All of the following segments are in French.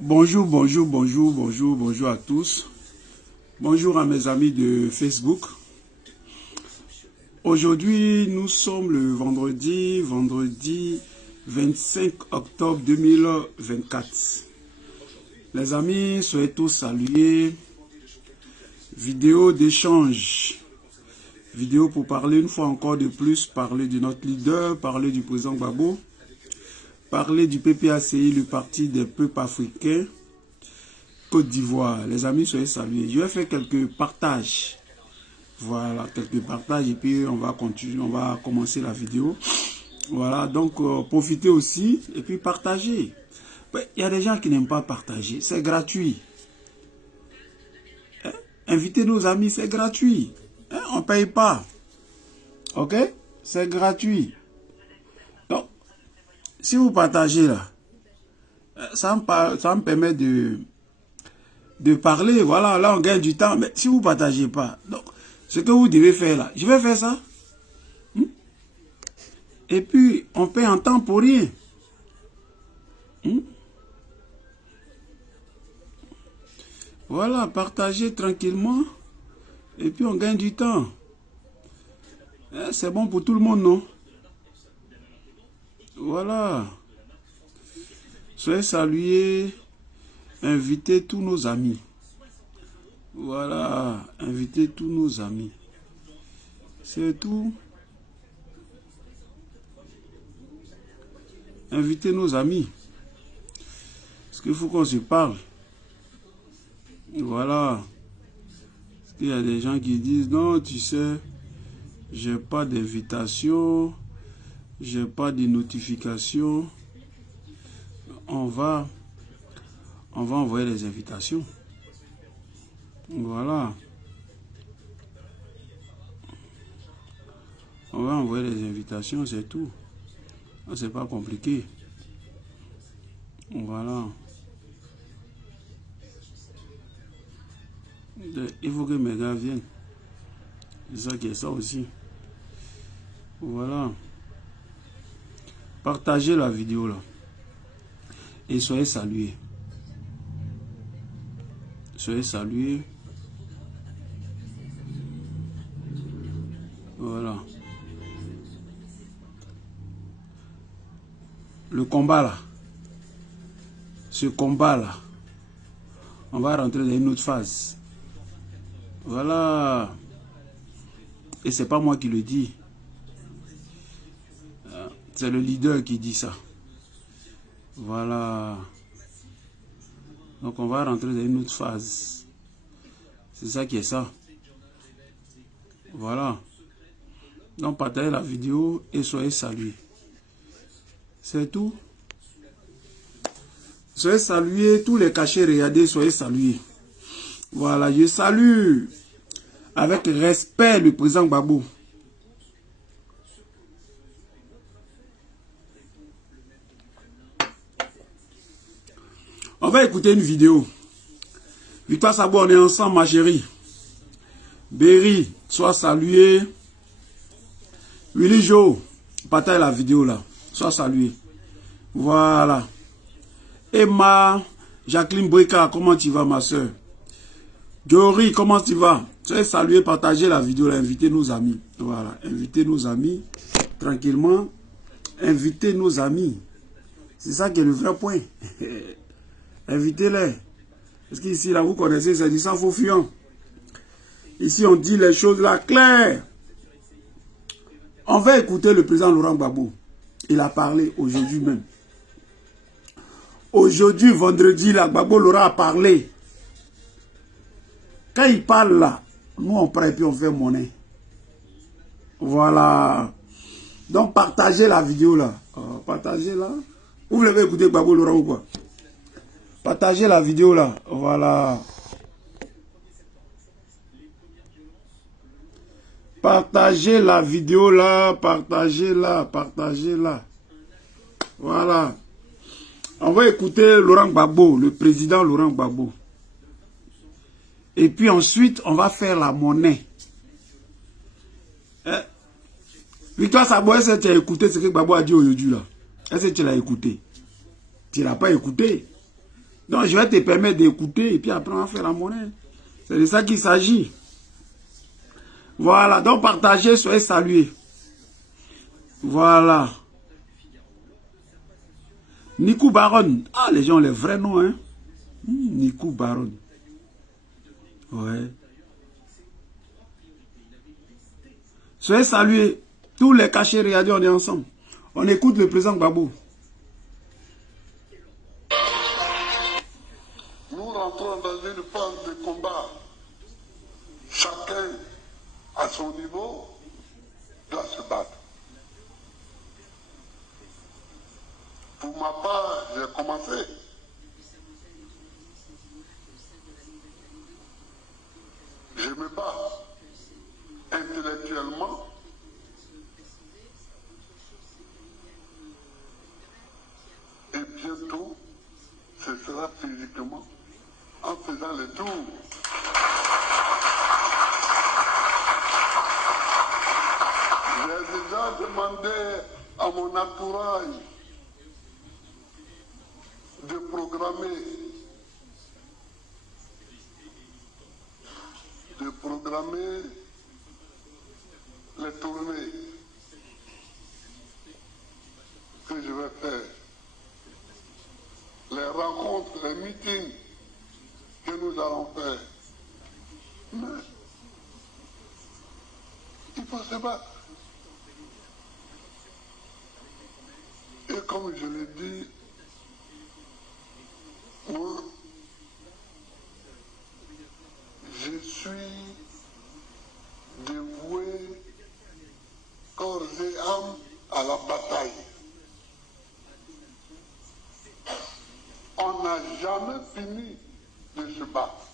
Bonjour, bonjour, bonjour, bonjour, bonjour à tous. Bonjour à mes amis de Facebook. Aujourd'hui, nous sommes le vendredi 25 octobre 2024. Les amis, soyez tous salués. Vidéo d'échange. Vidéo pour parler une fois encore de plus, parler de notre leader, parler du président Gbagbo. Parler du PPACI, le parti des peuples africains, Côte d'Ivoire. Les amis, soyez salués. Je vais faire quelques partages. Voilà, quelques partages et puis on va continuer, on va commencer la vidéo. Voilà, donc profitez aussi et puis partagez. Il y a des gens qui n'aiment pas partager, c'est gratuit. Hein? Invitez nos amis, c'est gratuit. Hein? On ne paye pas. Ok? C'est gratuit. Donc, si vous partagez là, ça me permet de parler. Voilà, là on gagne du temps. Mais si vous ne partagez pas, donc ce que vous devez faire là, je vais faire ça. Et puis, on paye en temps pour rien. Voilà, partagez tranquillement. Et puis on gagne du temps. C'est bon pour tout le monde, non? Voilà. Soyez salués. Invitez tous nos amis. Voilà. Invitez tous nos amis. C'est tout. Invitez nos amis. Parce qu'il faut qu'on se parle. Voilà. Parce qu'il y a des gens qui disent, non, tu sais, j'ai pas d'invitation, j'ai pas de notification. On va envoyer les invitations. Voilà. On va envoyer les invitations, c'est tout. C'est pas compliqué. Voilà. Il faut que mes gars viennent. C'est ça qui est ça aussi. Voilà. Partagez la vidéo là. Et soyez salués. Soyez salués. Voilà. Le combat là. Ce combat là. On va rentrer dans une autre phase. Voilà. Et c'est pas moi qui le dis. C'est le leader qui dit ça. Voilà. Donc on va rentrer dans une autre phase. C'est ça qui est ça. Voilà. Donc partagez la vidéo et soyez salués. C'est tout. Soyez salués. Tous les cachets, regardez, soyez salués. Voilà, je salue avec respect le président Gbagbo. On va écouter une vidéo. Victoire Sabo, on est ensemble, ma chérie. Berry, sois salué. Willy Joe, partage la vidéo là. Sois salué. Voilà. Emma, Jacqueline Breka, comment tu vas, ma soeur? Jory, comment tu vas? Soyez salué, partagez la vidéo là, invitez nos amis. Voilà, invitez nos amis. Tranquillement. Invitez nos amis. C'est ça qui est le vrai point. Invitez-les. Parce qu'ici, là, vous connaissez, c'est du sang faux fuyant. Ici, on dit les choses là claires. On va écouter le président Laurent Gbagbo. Il a parlé aujourd'hui même. Aujourd'hui, vendredi, là, Gbagbo Laurent a parlé. Quand il parle là, nous on prend et puis on fait monnaie. Voilà. Donc partagez la vidéo là. Partagez là. Vous voulez écouter Gbagbo Laurent ou quoi? Partagez la vidéo là. Voilà. Partagez la vidéo là. Partagez-la. Partagez-la. Voilà. On va écouter Laurent Gbagbo, le président Laurent Gbagbo. Et puis ensuite, on va faire la monnaie. Victoire Sabo, est-ce que tu as écouté ce que Gbagbo a dit aujourd'hui là? Est-ce que tu l'as écouté? Tu n'as pas écouté. Donc, je vais te permettre d'écouter et puis après, on va faire la monnaie. C'est de ça qu'il s'agit. Voilà. Donc, partagez, soyez salués. Voilà. Nikou Baron. Ah, les gens ont les vrais noms, hein. Nikou Baron. Ouais. Soyez salués. Tous les cachets, regardez, on est ensemble. On écoute le président Gbagbo. Nous rentrons dans une phase de combat. Chacun, à son niveau, doit se battre. Pour ma part, j'ai commencé. Je me bats intellectuellement. Et bientôt, ce sera physiquement en faisant le tour. J'ai déjà demandé à mon entourage de programmer les tournées que je vais faire, les rencontres, les meetings que nous allons faire. Mais il faut se battre. Et comme je l'ai dit, moi, je suis dévoué corps et âme à la bataille. On n'a jamais fini de se battre.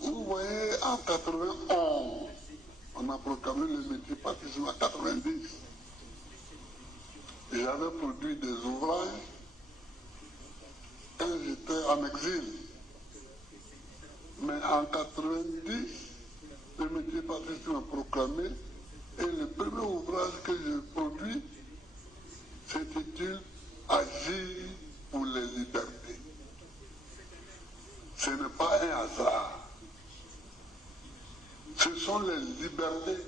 Vous voyez, en 91, on a proclamé le multipartisme en 90. J'avais produit des ouvrages quand j'étais en exil. Mais en 90, le multipartisme est proclamé et le premier ouvrage que j'ai produit s'intitule Agir pour les libertés. Ce n'est pas un hasard. Ce sont les libertés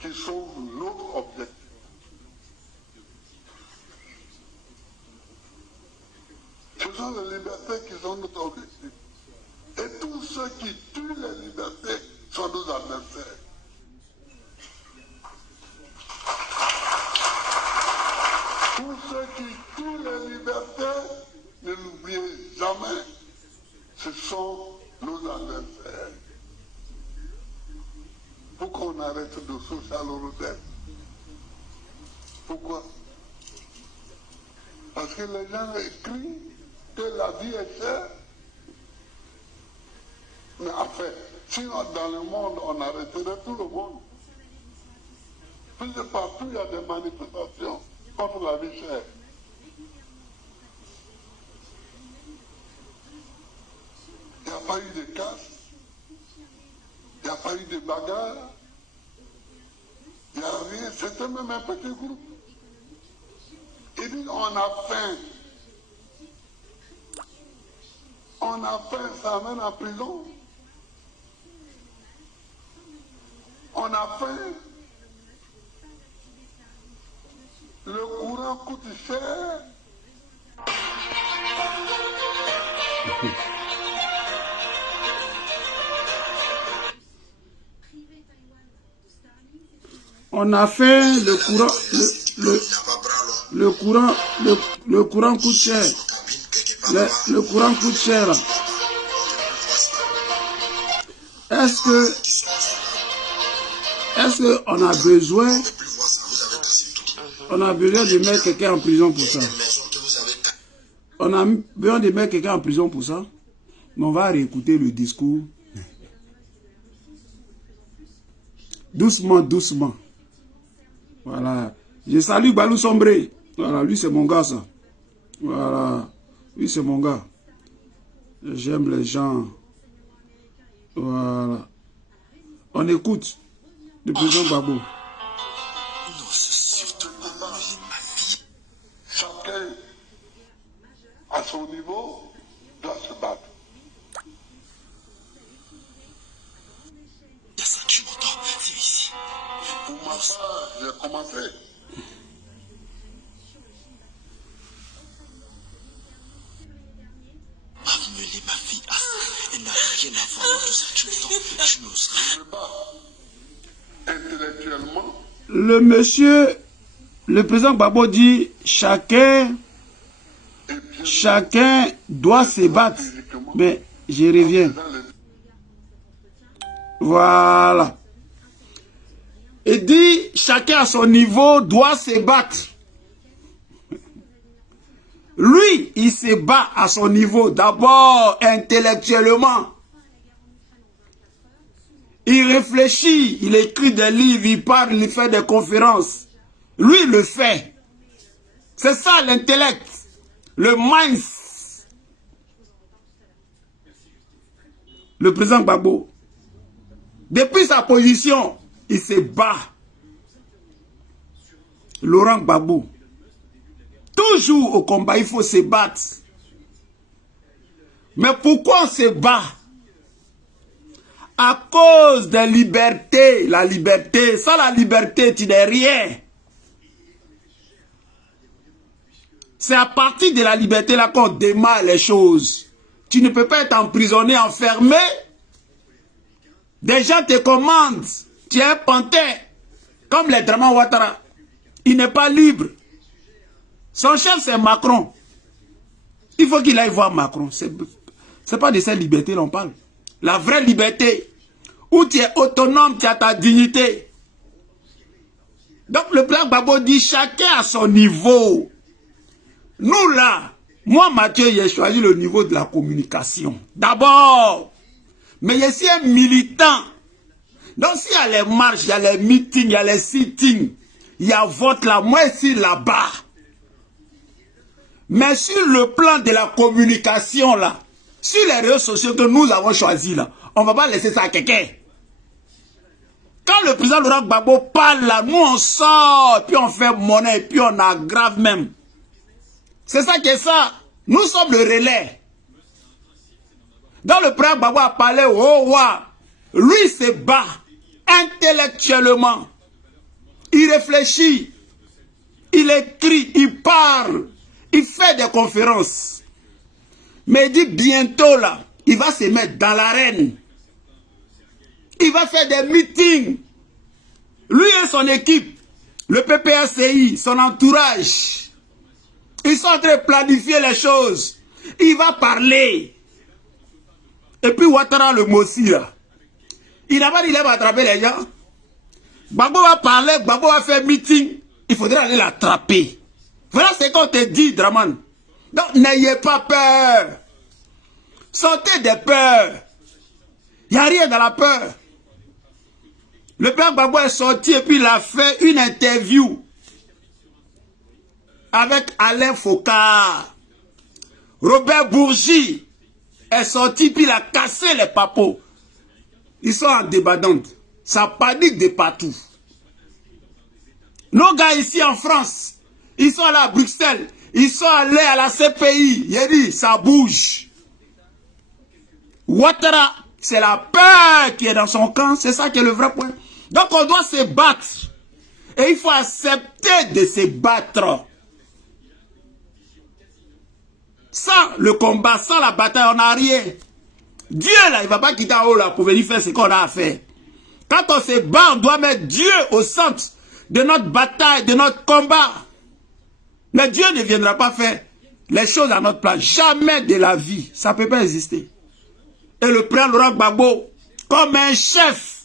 qui sont notre objectif. Ce sont les libertés qui sont notre objectif. Et tous ceux qui tuent les libertés sont nos adversaires. Tous ceux qui tuent les libertés, ne l'oubliez jamais, ce sont nos adversaires. Pourquoi on arrête de social Rodin? Pourquoi? Parce que les gens écrivent que la vie est chère. Mais enfin, sinon dans le monde, on arrêterait tout le monde. Puisque partout, il y a des manifestations contre la vie chère. Il n'y a pas eu de casse, il n'y a pas eu de bagarre, il n'y a rien, c'était même un petit groupe. Ils disent on a faim. On a faim, ça amène en prison. On a faim. Le courant coûte cher. On a fait le courant coûte cher. Le courant coûte cher. Est-ce qu'on a besoin de mettre quelqu'un en prison pour ça? On a besoin de mettre quelqu'un en prison pour ça? Mais on va réécouter le discours. Doucement, doucement. Voilà. Je salue Balou Sombré. Voilà, lui c'est mon gars ça. Voilà. Lui c'est mon gars. J'aime les gens. Voilà. On écoute le président Gbagbo. Chacun, à son niveau, doit se battre. Tu m'entends? C'est ici. Pour ma part, j'ai commencé. Amener ma fille à ça. Elle n'a rien à voir dans tout ça. Tu m'entends? Tu n'oserais. Je me bats intellectuellement. Le monsieur, le président Gbagbo dit chacun doit se battre. Mais je reviens. Voilà. Il dit chacun à son niveau doit se battre. Lui, il se bat à son niveau. D'abord intellectuellement. Il réfléchit, il écrit des livres, il parle, il fait des conférences. Lui, il le fait. C'est ça l'intellect. Le mind. Le président Gbagbo. Depuis sa position, il se bat. Laurent Gbagbo. Toujours au combat, il faut se battre. Mais pourquoi on se bat? À cause de la liberté. La liberté. Sans la liberté, tu n'es rien. C'est à partir de la liberté là qu'on démarre les choses. Tu ne peux pas être emprisonné, enfermé. Des gens te commandent. Tu es un pantin. Comme les Draman Ouattara. Il n'est pas libre. Son chef, c'est Macron. Il faut qu'il aille voir Macron. C'est pas de cette liberté l'on parle. La vraie liberté. Où tu es autonome, tu as ta dignité. Donc le plan Gbagbo dit chacun à son niveau. Nous là, moi Mathieu, j'ai choisi le niveau de la communication. D'abord. Mais je suis un militant. Donc s'il y a les marches, il y a les meetings, il y a les sittings, il y a vote là, moi ici là-bas. Mais sur le plan de la communication là, sur les réseaux sociaux que nous avons choisis là, on ne va pas laisser ça à quelqu'un. Quand le président Laurent Gbagbo parle là, nous on sort, puis on fait monnaie, puis on aggrave même. C'est ça qui est ça. Nous sommes le relais. Dans le président Gbagbo a parlé au roi, lui se bat intellectuellement. Il réfléchit, il écrit, il parle, il fait des conférences. Mais il dit bientôt là, il va se mettre dans l'arène. Il va faire des meetings. Lui et son équipe, le PPACI, son entourage, ils sont en train de planifier les choses. Il va parler. Et puis Ouattara le Mossi là, il n'a pas dit qu'il va attraper les gens. Gbagbo va parler, Gbagbo va faire meeting. Il faudrait aller l'attraper. Voilà ce qu'on te dit, Draman. Donc n'ayez pas peur. Sortez des peurs. Il n'y a rien dans la peur. Le père Gbagbo est sorti et puis il a fait une interview avec Alain Foucault. Robert Bourgi est sorti puis il a cassé les papos. Ils sont en débandante. Ça panique de partout. Nos gars ici en France, ils sont allés à Bruxelles, ils sont allés à la CPI. Il a dit, ça bouge. Ouattara, c'est la peur qui est dans son camp. C'est ça qui est le vrai point. Donc on doit se battre. Et il faut accepter de se battre. Sans le combat, sans la bataille, on n'a rien. Dieu là, il ne va pas quitter en haut là pour venir faire ce qu'on a à faire. Quand on se bat, on doit mettre Dieu au centre de notre bataille, de notre combat. Mais Dieu ne viendra pas faire les choses à notre place. Jamais de la vie. Ça ne peut pas exister. Et le président Laurent Gbagbo, comme un chef,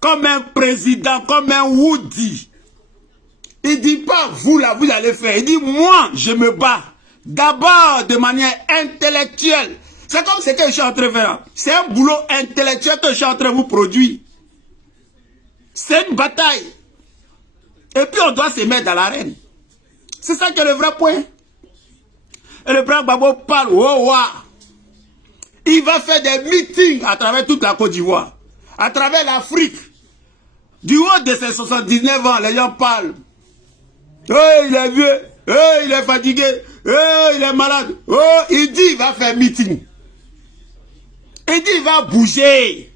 comme un président, comme un Woody, il ne dit pas, vous là, vous allez faire. Il dit, moi, je me bats. D'abord, de manière intellectuelle. C'est comme ce que je suis en train de faire. C'est un boulot intellectuel que je suis en train de vous produire. C'est une bataille. Et puis on doit se mettre dans l'arène. C'est ça qui est le vrai point. Et le président Gbagbo parle, il va faire des meetings à travers toute la Côte d'Ivoire, à travers l'Afrique. Du haut de ses 79 ans, les gens parlent. Oh, il est vieux. Oh, il est fatigué. Oh, il est malade. Oh, il dit il va faire meeting. Il dit il va bouger.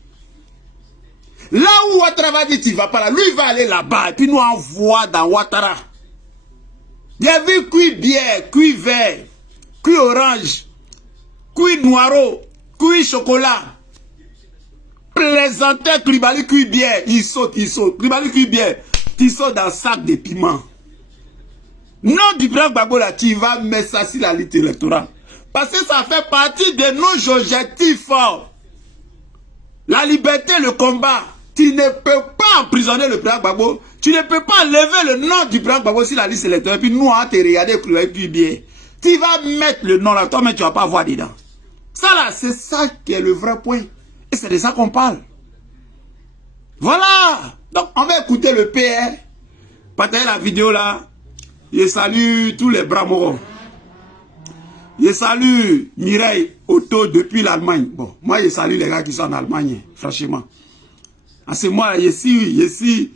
Là où Ouattara va dire tu vas pas là, lui il va aller là-bas. Et puis nous envoie dans Ouattara. Il a vu cuit bière, cuit vert, cuit orange, cuit noiro, cuit chocolat. Plaisanteur Koulibaly cuit bière. Il saute, il saute. Koulibaly cuit bière. Tu sautes dans un sac de piment. Non du président Gbagbo là, tu vas mettre ça sur la liste électorale. Parce que ça fait partie de nos objectifs forts. La liberté, le combat. Tu ne peux pas emprisonner le président Gbagbo. Tu ne peux pas lever le nom du président Gbagbo sur la liste électorale. Et puis nous, on va te regarder plus bien. Tu vas mettre le nom là, toi, mais tu ne vas pas voir dedans. Ça là, c'est ça qui est le vrai point. Et c'est de ça qu'on parle. Voilà. Donc, on va écouter le PR. Partager la vidéo là. Je salue tous les bras-morts. Je salue Mireille Otto depuis l'Allemagne. Bon, moi je salue les gars qui sont en Allemagne, franchement. C'est moi, je suis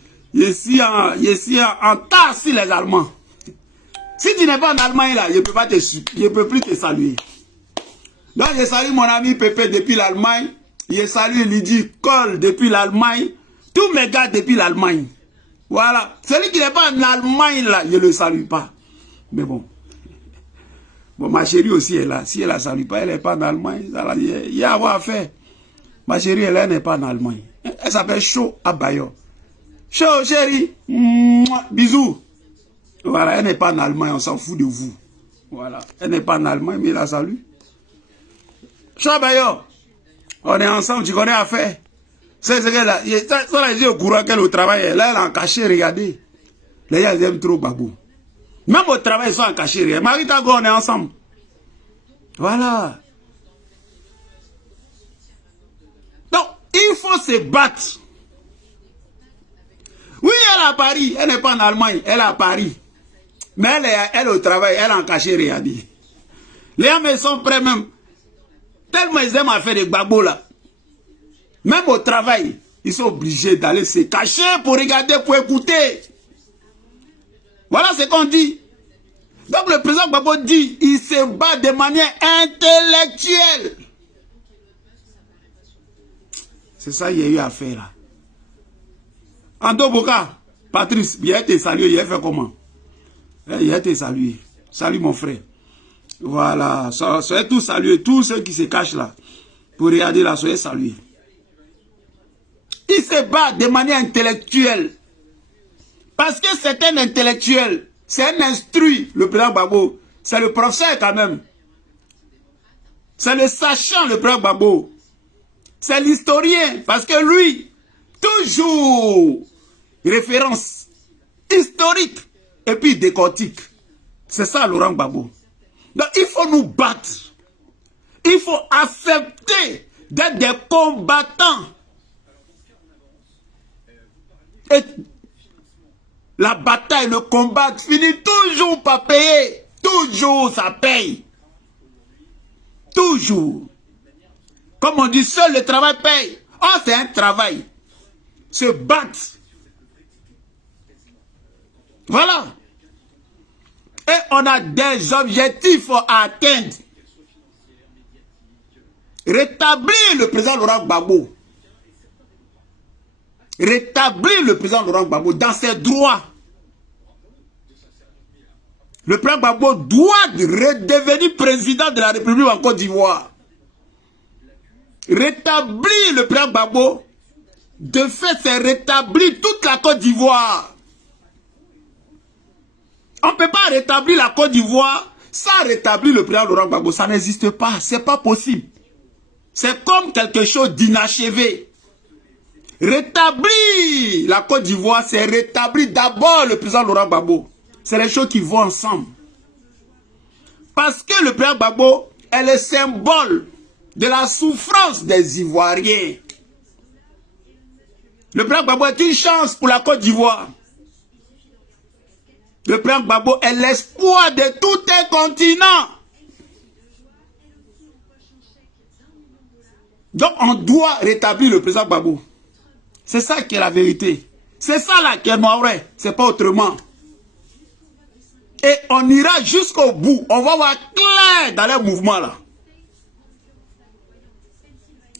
en tasse sur les Allemands. Si tu n'es pas en Allemagne là, je ne peux plus te saluer. Donc je salue mon ami Pépé depuis l'Allemagne. Je salue Lydie Cole depuis l'Allemagne. Tous mes gars depuis l'Allemagne. Voilà. Celui qui n'est pas en Allemagne là, je ne le salue pas. Mais bon. Bon, ma chérie aussi est là. Si elle ne la salue pas, elle n'est pas en Allemagne. Il y a à avoir à faire. Ma chérie, elle n'est pas en Allemagne. Elle s'appelle Cho Abayo. Cho, chérie. Bisous. Voilà, elle n'est pas en Allemagne. On s'en fout de vous. Voilà. Elle n'est pas en Allemagne, mais elle la salue. Cho Abayo. On est ensemble, tu connais à faire. C'est ce qu'elle a. Ça, elle est au courant qu'elle est au travail. Là, elle est en cachet, regardez. Les gens, ils aiment trop Gbagbo. Même au travail, ils sont en cachet, regardez. Marie Tago, on est ensemble. Voilà. Donc, il faut se battre. Oui, elle est à Paris. Elle n'est pas en Allemagne. Elle est à Paris. Mais elle est au travail. Elle est en cachet, regardez. Les gens, ils sont prêts même. Tellement ils aiment à faire des Gbagbo là. Même au travail, ils sont obligés d'aller se cacher pour regarder, pour écouter. Voilà ce qu'on dit. Donc le président Gbagbo dit, il se bat de manière intellectuelle. C'est ça qu'il y a eu à faire là. Ando Boka, Patrice, il a été salué, il a fait comment? Il a été salué. Salut mon frère. Voilà, soyez tous salués, tous ceux qui se cachent là. Pour regarder là, soyez salués. Il se bat de manière intellectuelle. Parce que c'est un intellectuel. C'est un instruit, le président Gbagbo. C'est le professeur quand même. C'est le sachant, le président Gbagbo. C'est l'historien. Parce que lui, toujours référence historique. Et puis décortique. C'est ça Laurent Gbagbo. Donc il faut nous battre. Il faut accepter d'être des combattants. Et la bataille, le combat finit toujours par payer. Toujours ça paye. Toujours. Comme on dit, seul le travail paye. Oh, c'est un travail. Se battre. Voilà. Et on a des objectifs à atteindre. Rétablir le président Laurent Gbagbo. Rétablir le président Laurent Gbagbo dans ses droits. Le président Gbagbo doit redevenir président de la République en Côte d'Ivoire. Rétablir le président Gbagbo, de fait, c'est rétablir toute la Côte d'Ivoire. On ne peut pas rétablir la Côte d'Ivoire sans rétablir le président Laurent Gbagbo. Ça n'existe pas, c'est pas possible. C'est comme quelque chose d'inachevé. Rétablir la Côte d'Ivoire, c'est rétablir d'abord le président Laurent Gbagbo. C'est les choses qui vont ensemble. Parce que le président Gbagbo est le symbole de la souffrance des Ivoiriens. Le président Gbagbo est une chance pour la Côte d'Ivoire. Le président Gbagbo est l'espoir de tout un continent. Donc on doit rétablir le président Gbagbo. C'est ça qui est la vérité. C'est ça là qui est Mauré, c'est pas autrement. Et on ira jusqu'au bout. On va voir clair dans les mouvements là.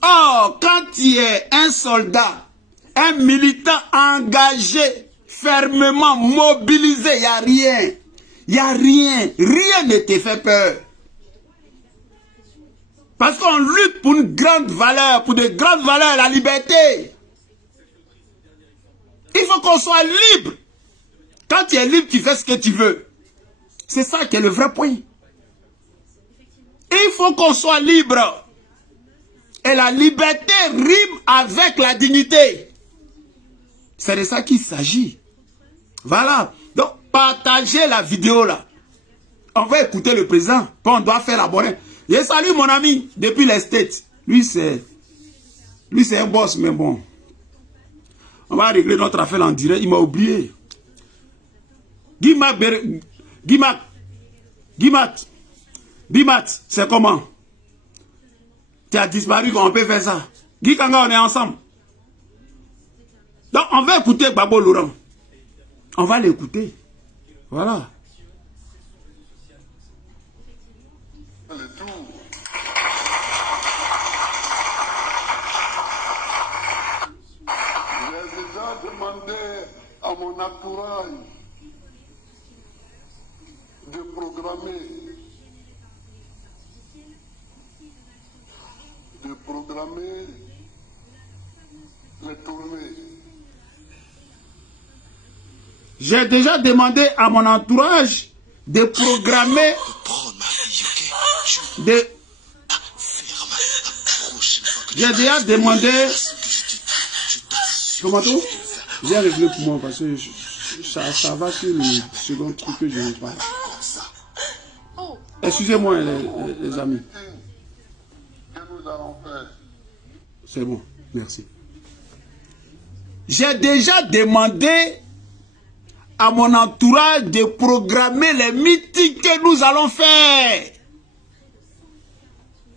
Oh, quand tu es un soldat, un militant engagé, fermement mobilisé, il n'y a rien. Il n'y a rien. Rien ne te fait peur. Parce qu'on lutte pour une grande valeur, pour de grandes valeurs, la liberté. Il faut qu'on soit libre. Quand tu es libre, tu fais ce que tu veux. C'est ça qui est le vrai point. Il faut qu'on soit libre. Et la liberté rime avec la dignité. C'est de ça qu'il s'agit. Voilà. Donc, partagez la vidéo là. On va écouter le président. On doit faire abonner. Je salue mon ami depuis les States. Lui, c'est un boss, mais bon. On va régler notre affaire en direct. Il m'a oublié. Bimat, c'est comment? Tu as disparu, on peut faire ça. Guy Kanga, on est ensemble. Donc, on va écouter Gbagbo Laurent. On va l'écouter. Voilà. Le tour. J'ai déjà demandé à mon entourage de programmer les tournées. J'ai déjà demandé à mon entourage de programmer J'ai déjà demandé. Comment tout? J'ai réglé pour moi parce que ça va sur le second truc que je veux pas. Excusez-moi les amis. C'est bon, merci. J'ai déjà demandé à mon entourage de programmer les meetings que nous allons faire.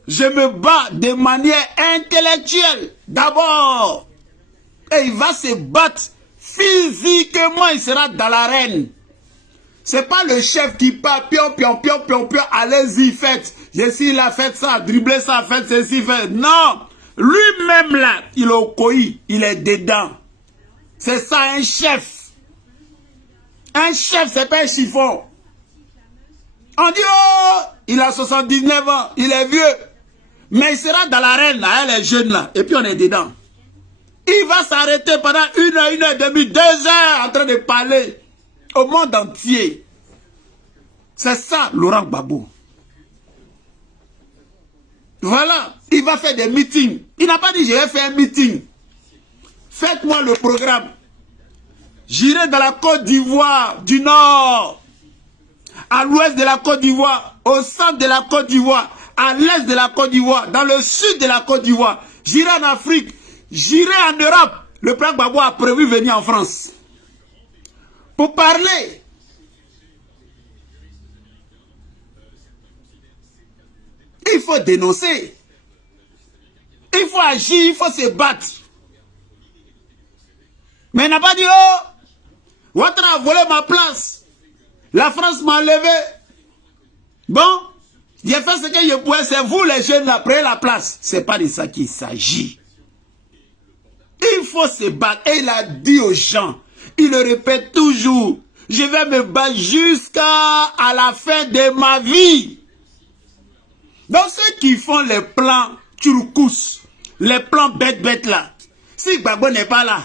Je me bats de manière intellectuelle d'abord. Et il va se battre physiquement, il sera dans l'arène. C'est pas le chef qui part, pion, allez-y, faites. Jésus, il a fait ça, dribblé ça, faites ceci, faites. Non, lui-même là, il est au coï, il est dedans. C'est ça un chef. Un chef, c'est pas un chiffon. On dit, oh, il a 79 ans, il est vieux. Mais il sera dans l'arène, là, les jeunes là, et puis on est dedans. Il va s'arrêter pendant 1 heure, 1 heure et demie, 2 heures en train de parler au monde entier. C'est ça, Laurent Gbagbo. Voilà, il va faire des meetings. Il n'a pas dit je vais faire un meeting. Faites-moi le programme. J'irai dans la Côte d'Ivoire du Nord, à l'ouest de la Côte d'Ivoire, au centre de la Côte d'Ivoire, à l'est de la Côte d'Ivoire, dans le sud de la Côte d'Ivoire. J'irai en Afrique, j'irai en Europe. Le président Gbagbo a prévu venir en France pour parler. Il faut dénoncer. Il faut agir, il faut se battre. Mais il n'a pas dit, oh, Ouattara a volé ma place. La France m'a enlevé. Bon, j'ai fait ce que je pouvais, c'est vous les jeunes là, prenez la place. C'est pas de ça qu'il s'agit. Il faut se battre. Et il a dit aux gens, il le répète toujours, je vais me battre jusqu'à la fin de ma vie. Donc ceux qui font les plans turcous, les plans bêtes là, si Gbagbo n'est pas là,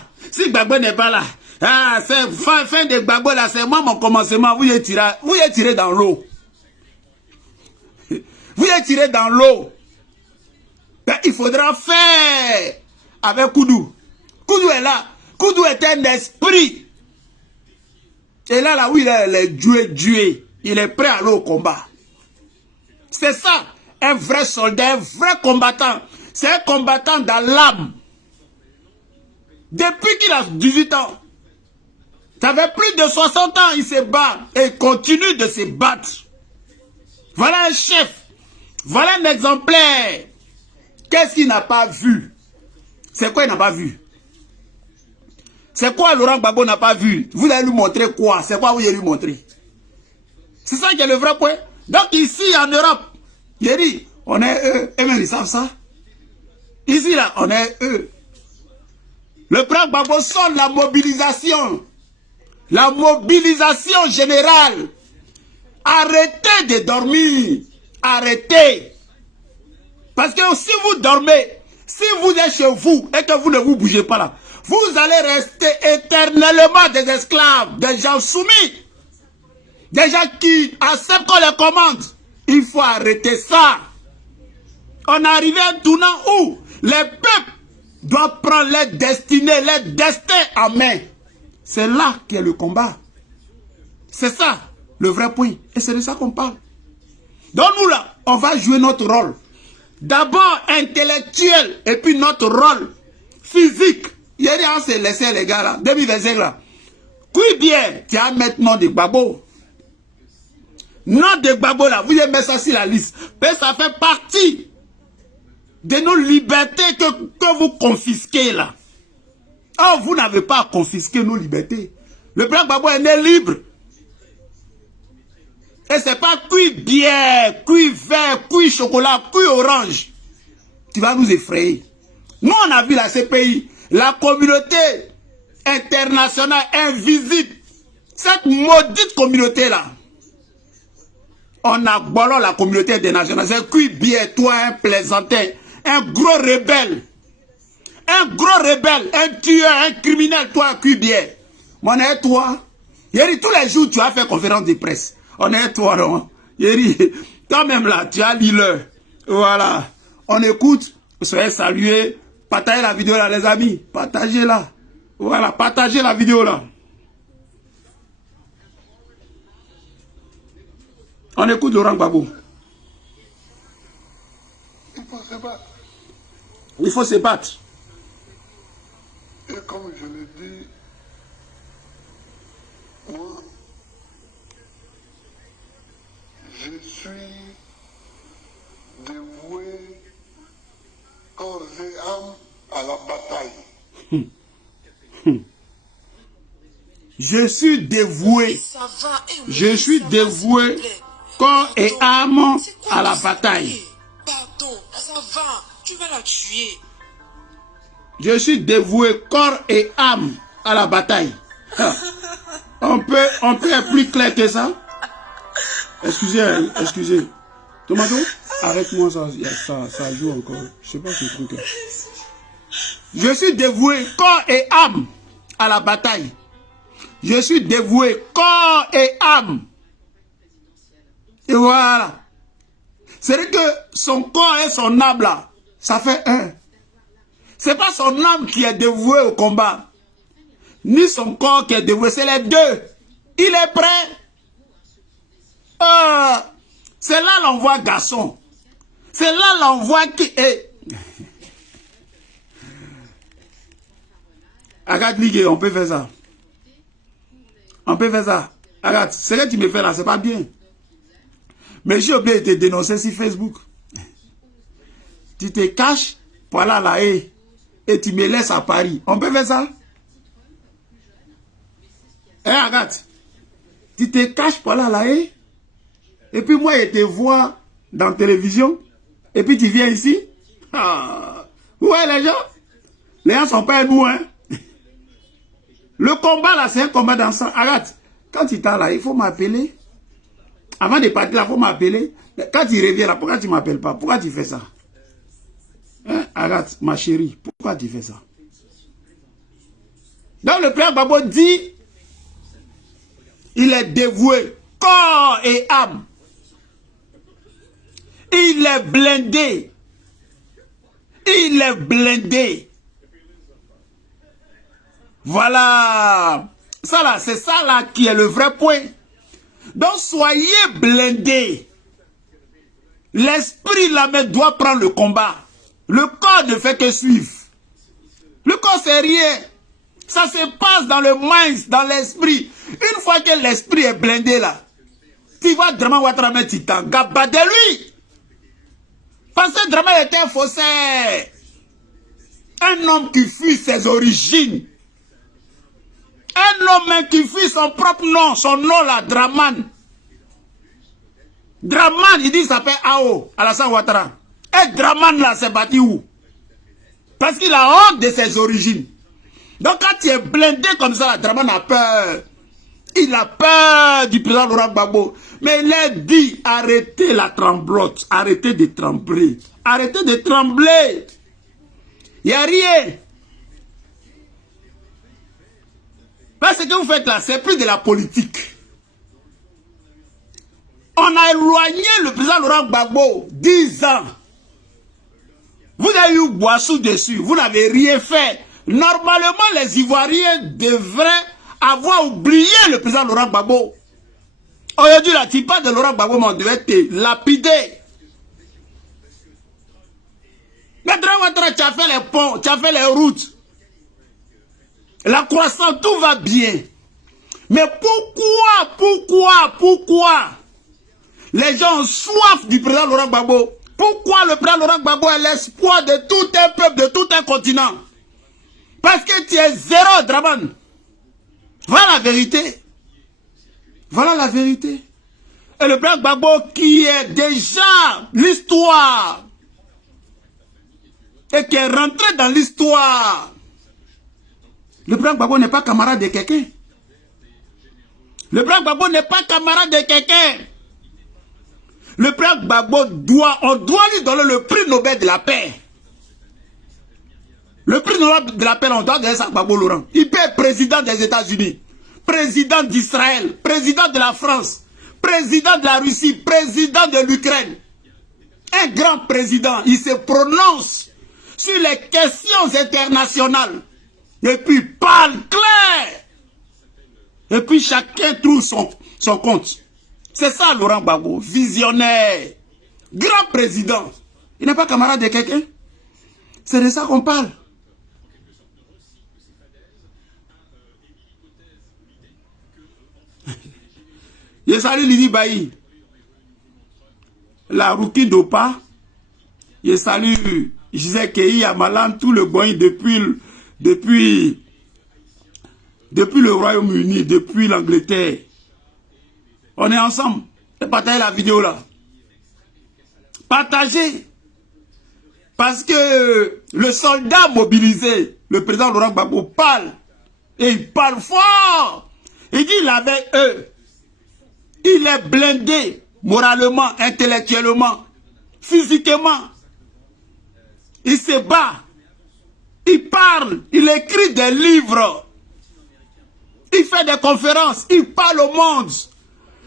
ah, c'est fin de Gbagbo là, c'est moi mon commencement, vous y tirez dans l'eau. Vous y tirez dans l'eau. Ben, il faudra faire avec Koudou. Koudou est là. Koudou est un esprit. Et là où il est Dieu. Il est prêt à aller au combat. C'est ça. Un vrai soldat, un vrai combattant. C'est un combattant dans l'âme. Depuis qu'il a 18 ans. Ça fait plus de 60 ans, il se bat. Et il continue de se battre. Voilà un chef. Voilà un exemplaire. Qu'est-ce qu'il n'a pas vu? C'est quoi il n'a pas vu? C'est quoi Laurent Gbagbo n'a pas vu? Vous allez lui montrer quoi? C'est quoi vous allez lui montrer? C'est ça qui est le vrai point. Donc ici en Europe, j'ai dit, on est eux. Et même ils savent ça. Ici là, on est eux. Le président Gbagbo sonne la mobilisation. La mobilisation générale. Arrêtez de dormir. Arrêtez. Parce que si vous dormez, si vous êtes chez vous et que vous ne vous bougez pas là, vous allez rester éternellement des esclaves, des gens soumis, des gens qui acceptent qu'on les commande. Il faut arrêter ça. On est arrivé à un tournant où les peuples doivent prendre leur destinée, leur destin en main. C'est là qu'est le combat. C'est ça, le vrai point. Et c'est de ça qu'on parle. Donc nous là, on va jouer notre rôle. D'abord intellectuel, et puis notre rôle physique. Hier, on s'est laissé les gars là, 2025 là. Qui bien, tu as maintenant des Gbagbo. Non de Gbagbo là, vous allez mettre ça sur la liste. Mais ça fait partie de nos libertés que vous confisquez là. Oh, vous n'avez pas à confisquer nos libertés. Le président Gbagbo est né libre. Et c'est pas cuit bière, cuit vert, cuit chocolat, cuit orange. Tu vas nous effrayer. Nous, on a vu la CPI, la communauté internationale invisible. Cette maudite communauté-là. On a bolé la communauté internationale. C'est cuit bière, toi, un plaisantin, un gros rebelle. Un gros rebelle, un tueur, un criminel, toi, cuit bière. Mon est toi. Yeri, tous les jours, tu as fait conférence de presse. On est toi, non? Yeri, toi-même là, tu as l'île. Voilà. On écoute. Soyez salués. Partagez la vidéo là, les amis. Partagez-la. Voilà, partagez la vidéo là. On écoute Laurent Gbagbo. Il faut se battre. Il faut se battre. Et comme je le dis, moi, je suis dévoué corps et âme à la bataille. Je suis dévoué. Je suis dévoué corps et âme à la bataille. Pardon, ça va, tu vas la tuer. Je suis dévoué corps et âme à la bataille. On peut être plus clair que ça? Excusez. Tomato, arrête-moi ça joue encore. Je sais pas ce truc. Je suis dévoué corps et âme à la bataille. Je suis dévoué corps et âme. Et voilà. C'est que son corps et son âme là, ça fait un. C'est pas son âme qui est dévouée au combat. Ni son corps qui est dévoué, c'est les deux. Il est prêt. C'est là l'envoi garçon. C'est là l'envoi qui est. Regarde, Ligue, on peut faire ça. On peut faire ça. Regarde, ce que tu me fais là, c'est pas bien. Mais j'ai oublié de te dénoncer sur Facebook. Tu te caches pour aller à la haie et tu me laisses à Paris. On peut faire ça? Regarde. Tu te caches pour aller à la haie et puis moi, je te vois dans la télévision et puis tu viens ici. Ouais, les gens sont pas à nous, hein. Le combat là, c'est un combat d'ensemble. Regarde, quand tu t'as là, il faut m'appeler. Avant de partir là, il faut m'appeler. Quand tu reviens là, pourquoi tu ne m'appelles pas? Pourquoi tu fais ça? Hein? Regarde, ma chérie, pourquoi tu fais ça? Donc le père Gbagbo dit, il est dévoué, corps et âme. Il est blindé. Il est blindé. Voilà. Ça là, c'est ça là qui est le vrai point. Donc soyez blindés. L'esprit là-même doit prendre le combat. Le corps ne fait que suivre. Le corps c'est rien. Ça se passe dans le mind, dans l'esprit. Une fois que l'esprit est blindé là, tu vois Drama Ouattara mettre Titan, gaba de lui. Parce que Drama était un faussaire. Un homme qui fuit ses origines. Un homme qui fit son propre nom, son nom là, Draman. Draman, il dit qu'il s'appelle Ao, Alassane Ouattara. Et Draman là, s'est battu où? Parce qu'il a honte de ses origines. Donc quand tu es blindé comme ça, Draman a peur. Il a peur du président Laurent Gbagbo. Mais il a dit, arrêtez la tremblote, arrêtez de trembler. Arrêtez de trembler. Il n'y a rien. Parce que vous faites là, c'est plus de la politique. On a éloigné le président Laurent Gbagbo 10 ans. Vous avez eu Boissou dessus, vous n'avez rien fait. Normalement, les Ivoiriens devraient avoir oublié le président Laurent Gbagbo. Aujourd'hui, la tipa de Laurent Gbagbo, on devait être lapidé. Maintenant, tu as fait les ponts, tu as fait les routes. La croissance, tout va bien. Mais pourquoi les gens ont soif du président Laurent Gbagbo? Pourquoi le président Laurent Gbagbo est l'espoir de tout un peuple, de tout un continent? Parce que tu es zéro, Draman. Voilà la vérité. Voilà la vérité. Et le président Gbagbo qui est déjà l'histoire et qui est rentré dans l'histoire. Le président Gbagbo n'est pas camarade de quelqu'un. Le président Gbagbo n'est pas camarade de quelqu'un. Le président Gbagbo on doit lui donner le prix Nobel de la paix. Le prix Nobel de la paix, on doit donner ça à Gbagbo Laurent. Il peut être président des États-Unis, président d'Israël, président de la France, président de la Russie, président de l'Ukraine. Un grand président, il se prononce sur les questions internationales. Et puis parle clair. Et puis chacun trouve son compte. C'est ça Laurent Gbagbo, visionnaire, grand président. Il n'est pas camarade de quelqu'un. C'est de ça qu'on parle. Je salue Lydie Bailly, la Rouki Dopa. Je salue Gisèle Kei Amalan, tout le Boeing depuis le Royaume-Uni, depuis l'Angleterre. On est ensemble. Partagez la vidéo là. Partagez. Parce que le soldat mobilisé, le président Laurent Gbagbo parle. Et il parle fort. Il dit il est avec eux. Il est blindé moralement, intellectuellement, physiquement. Il se bat. Il parle. Il écrit des livres. Il fait des conférences. Il parle au monde.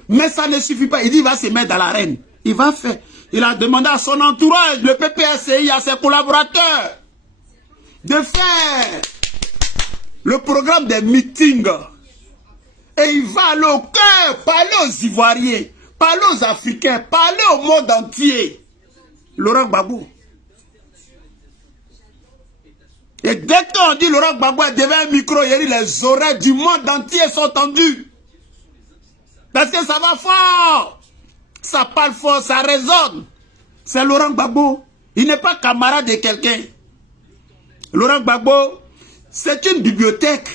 Mais ça ne suffit pas. Il dit qu'il va se mettre dans l'arène. Il va faire. Il a demandé à son entourage, le PPSCI, à ses collaborateurs, de faire le programme des meetings. Et il va aller au cœur, parler aux Ivoiriens, parler aux Africains, parler au monde entier. Laurent Gbagbo. Et dès qu'on dit Laurent Gbagbo est devant un micro, les oreilles du monde entier sont tendues. Parce que ça va fort. Ça parle fort, ça résonne. C'est Laurent Gbagbo. Il n'est pas camarade de quelqu'un. Laurent Gbagbo, c'est une bibliothèque.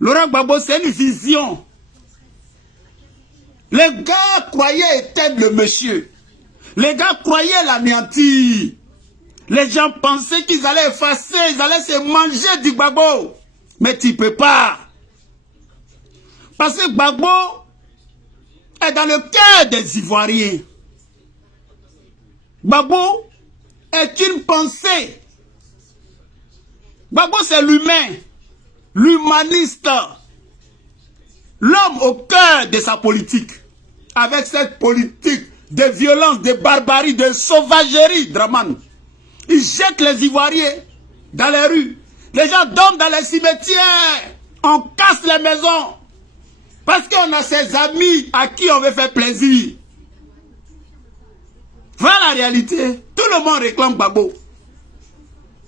Laurent Gbagbo, c'est une vision. Les gars croyaient éteindre le monsieur. Les gars croyaient l'anéantir. Les gens pensaient qu'ils allaient effacer, ils allaient se manger du Gbagbo. Mais tu ne peux pas. Parce que Gbagbo est dans le cœur des Ivoiriens. Gbagbo est une pensée. Gbagbo, c'est l'humain, l'humaniste, l'homme au cœur de sa politique. Avec cette politique de violence, de barbarie, de sauvagerie, Draman. Il jette les Ivoiriens dans les rues. Les gens dorment dans les cimetières. On casse les maisons. Parce qu'on a ses amis à qui on veut faire plaisir. Voilà la réalité. Tout le monde réclame Gbagbo.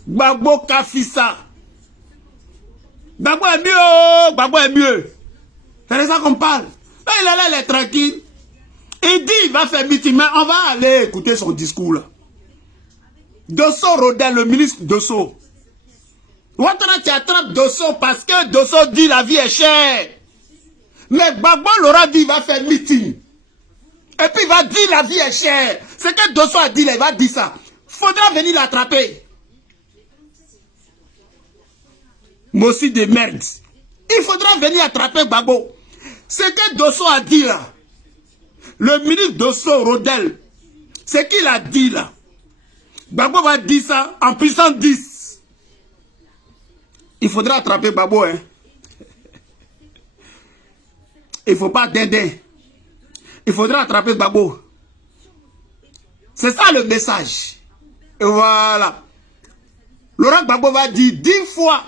Gbagbo Kafissa. Gbagbo est mieux. Gbagbo est mieux. C'est de ça qu'on parle. Là, il est là, il est tranquille. Il dit il va faire meeting, mais on va aller écouter son discours là. Dosso Rodel, le ministre Dosso Ouattara, tu attrapes Dosso parce que Dosso dit la vie est chère. Mais Gbagbo l'aura dit, il va faire meeting. Et puis il va dire la vie est chère. Ce que Dosso a dit, il va dire ça. Faudra venir l'attraper. Mossi de merde. Il faudra venir attraper Gbagbo. Ce que Dosso a dit là, le ministre Dosso Rodel, ce qu'il a dit là, Gbagbo va dire ça en puissance 10. Il faudra attraper Gbagbo, hein. Il ne faut pas d'aider. Il faudra attraper Gbagbo. C'est ça le message. Et voilà. Laurent Gbagbo va dire 10 fois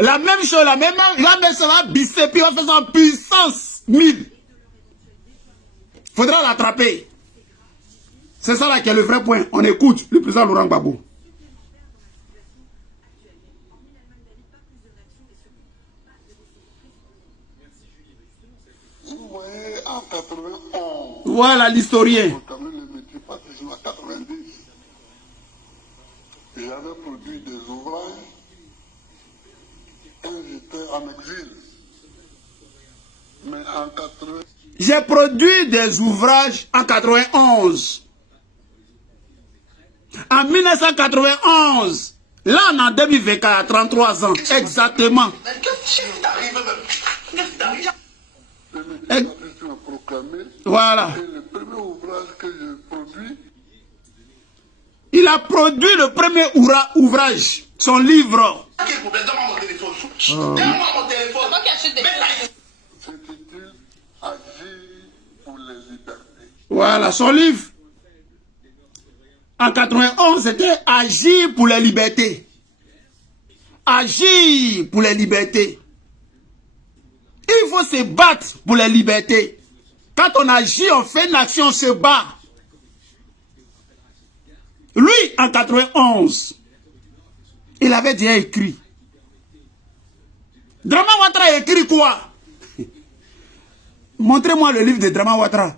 la même chose, la même, il va mettre ça, va bisser, puis il va faire ça en puissance 1000. Il faudra l'attraper. C'est ça là qui est le vrai point. On écoute le président Laurent Gbagbo. Vous voyez, en 91, voilà l'historien. J'avais produit des ouvrages quand j'étais en exil. Mais en 80... J'ai produit des ouvrages en 91. En 1991. Là, on est en 2024, à 33 ans. Exactement. Voilà. Et le premier ouvrage que j'ai produit... Il a produit le premier ouvrage, son livre. Donne-moi mon téléphone. S'intitule Agir pour les libertés. Voilà, son livre. En 91, c'était Agir pour les libertés. Agir pour les libertés. Il faut se battre pour les libertés. Quand on agit, on fait une action, on se bat. Lui, en 91, il avait déjà écrit. Drama Ouattara a écrit quoi? Montrez-moi le livre de Drama Ouattara.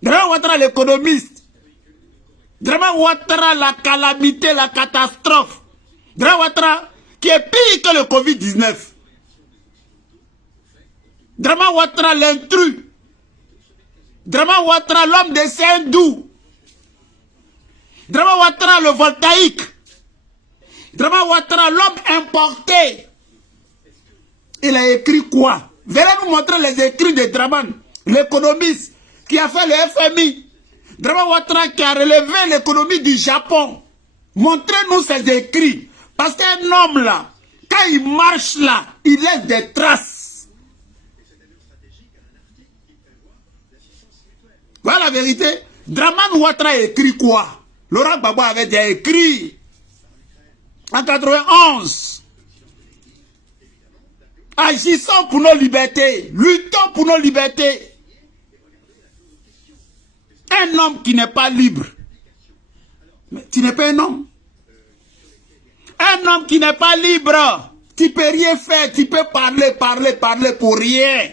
Drama Ouattara, l'économiste. Drama Ouattara, la calamité, la catastrophe. Drama Ouattara, qui est pire que le Covid-19. Drama Ouattara, l'intrus. Drama Ouattara, l'homme des Saint-Doux. Drama Ouattara, le voltaïque. Drama Ouattara, l'homme importé. Il a écrit quoi? Venez nous montrer les écrits de Draman, l'économiste qui a fait le FMI. Drama Ouattara qui a relevé l'économie du Japon. Montrez-nous ses écrits. Parce qu'un homme là, quand il marche là, il laisse des traces. Voilà la vérité. Draman Ouattara a écrit quoi? Laurent Gbagbo avait déjà écrit en 91. Agissons pour nos libertés, luttons pour nos libertés. Un homme qui n'est pas libre, mais tu n'es pas un homme. Un homme qui n'est pas libre, tu peux rien faire, tu peux parler pour rien.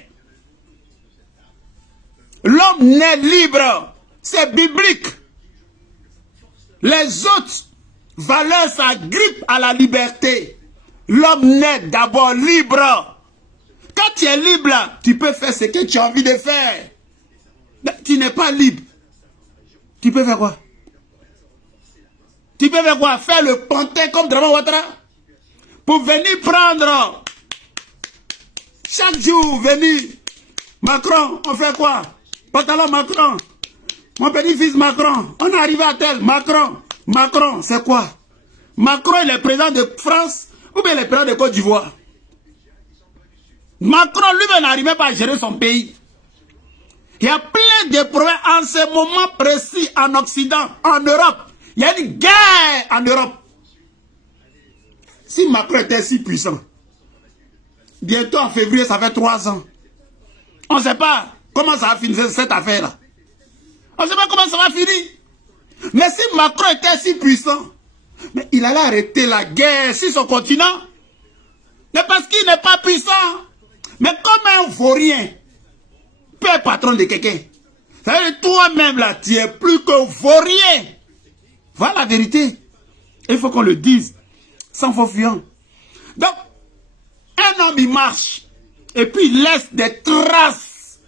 L'homme n'est libre, c'est biblique. Les autres valeurs s'agrippent à la liberté. L'homme naît d'abord libre. Quand tu es libre, tu peux faire ce que tu as envie de faire. Mais tu n'es pas libre. Tu peux faire quoi? Tu peux faire quoi? Faire le pantin comme Drama Ouattara? Pour venir prendre. Chaque jour, venir. Macron, on fait quoi? Pantalon Macron. Mon petit-fils Macron, on est arrivé à tel. Macron, c'est quoi? Macron, il est président de France ou bien il est président de Côte d'Ivoire? Macron, lui-même, n'arrive pas à gérer son pays. Il y a plein de problèmes en ce moment précis en Occident, en Europe. Il y a une guerre en Europe. Si Macron était si puissant, bientôt en février, ça fait 3 ans. On ne sait pas comment ça va finir cette affaire-là. On ne sait pas comment ça va finir. Mais si Macron était si puissant, mais il allait arrêter la guerre sur son continent. Mais parce qu'il n'est pas puissant. Mais comme un vaurien peut être patron de quelqu'un, ça veut dire toi-même là, tu es plus que vaurien. Voilà la vérité. Il faut qu'on le dise. sans faux fuyant. Donc, un homme, il marche, et puis il laisse des traces.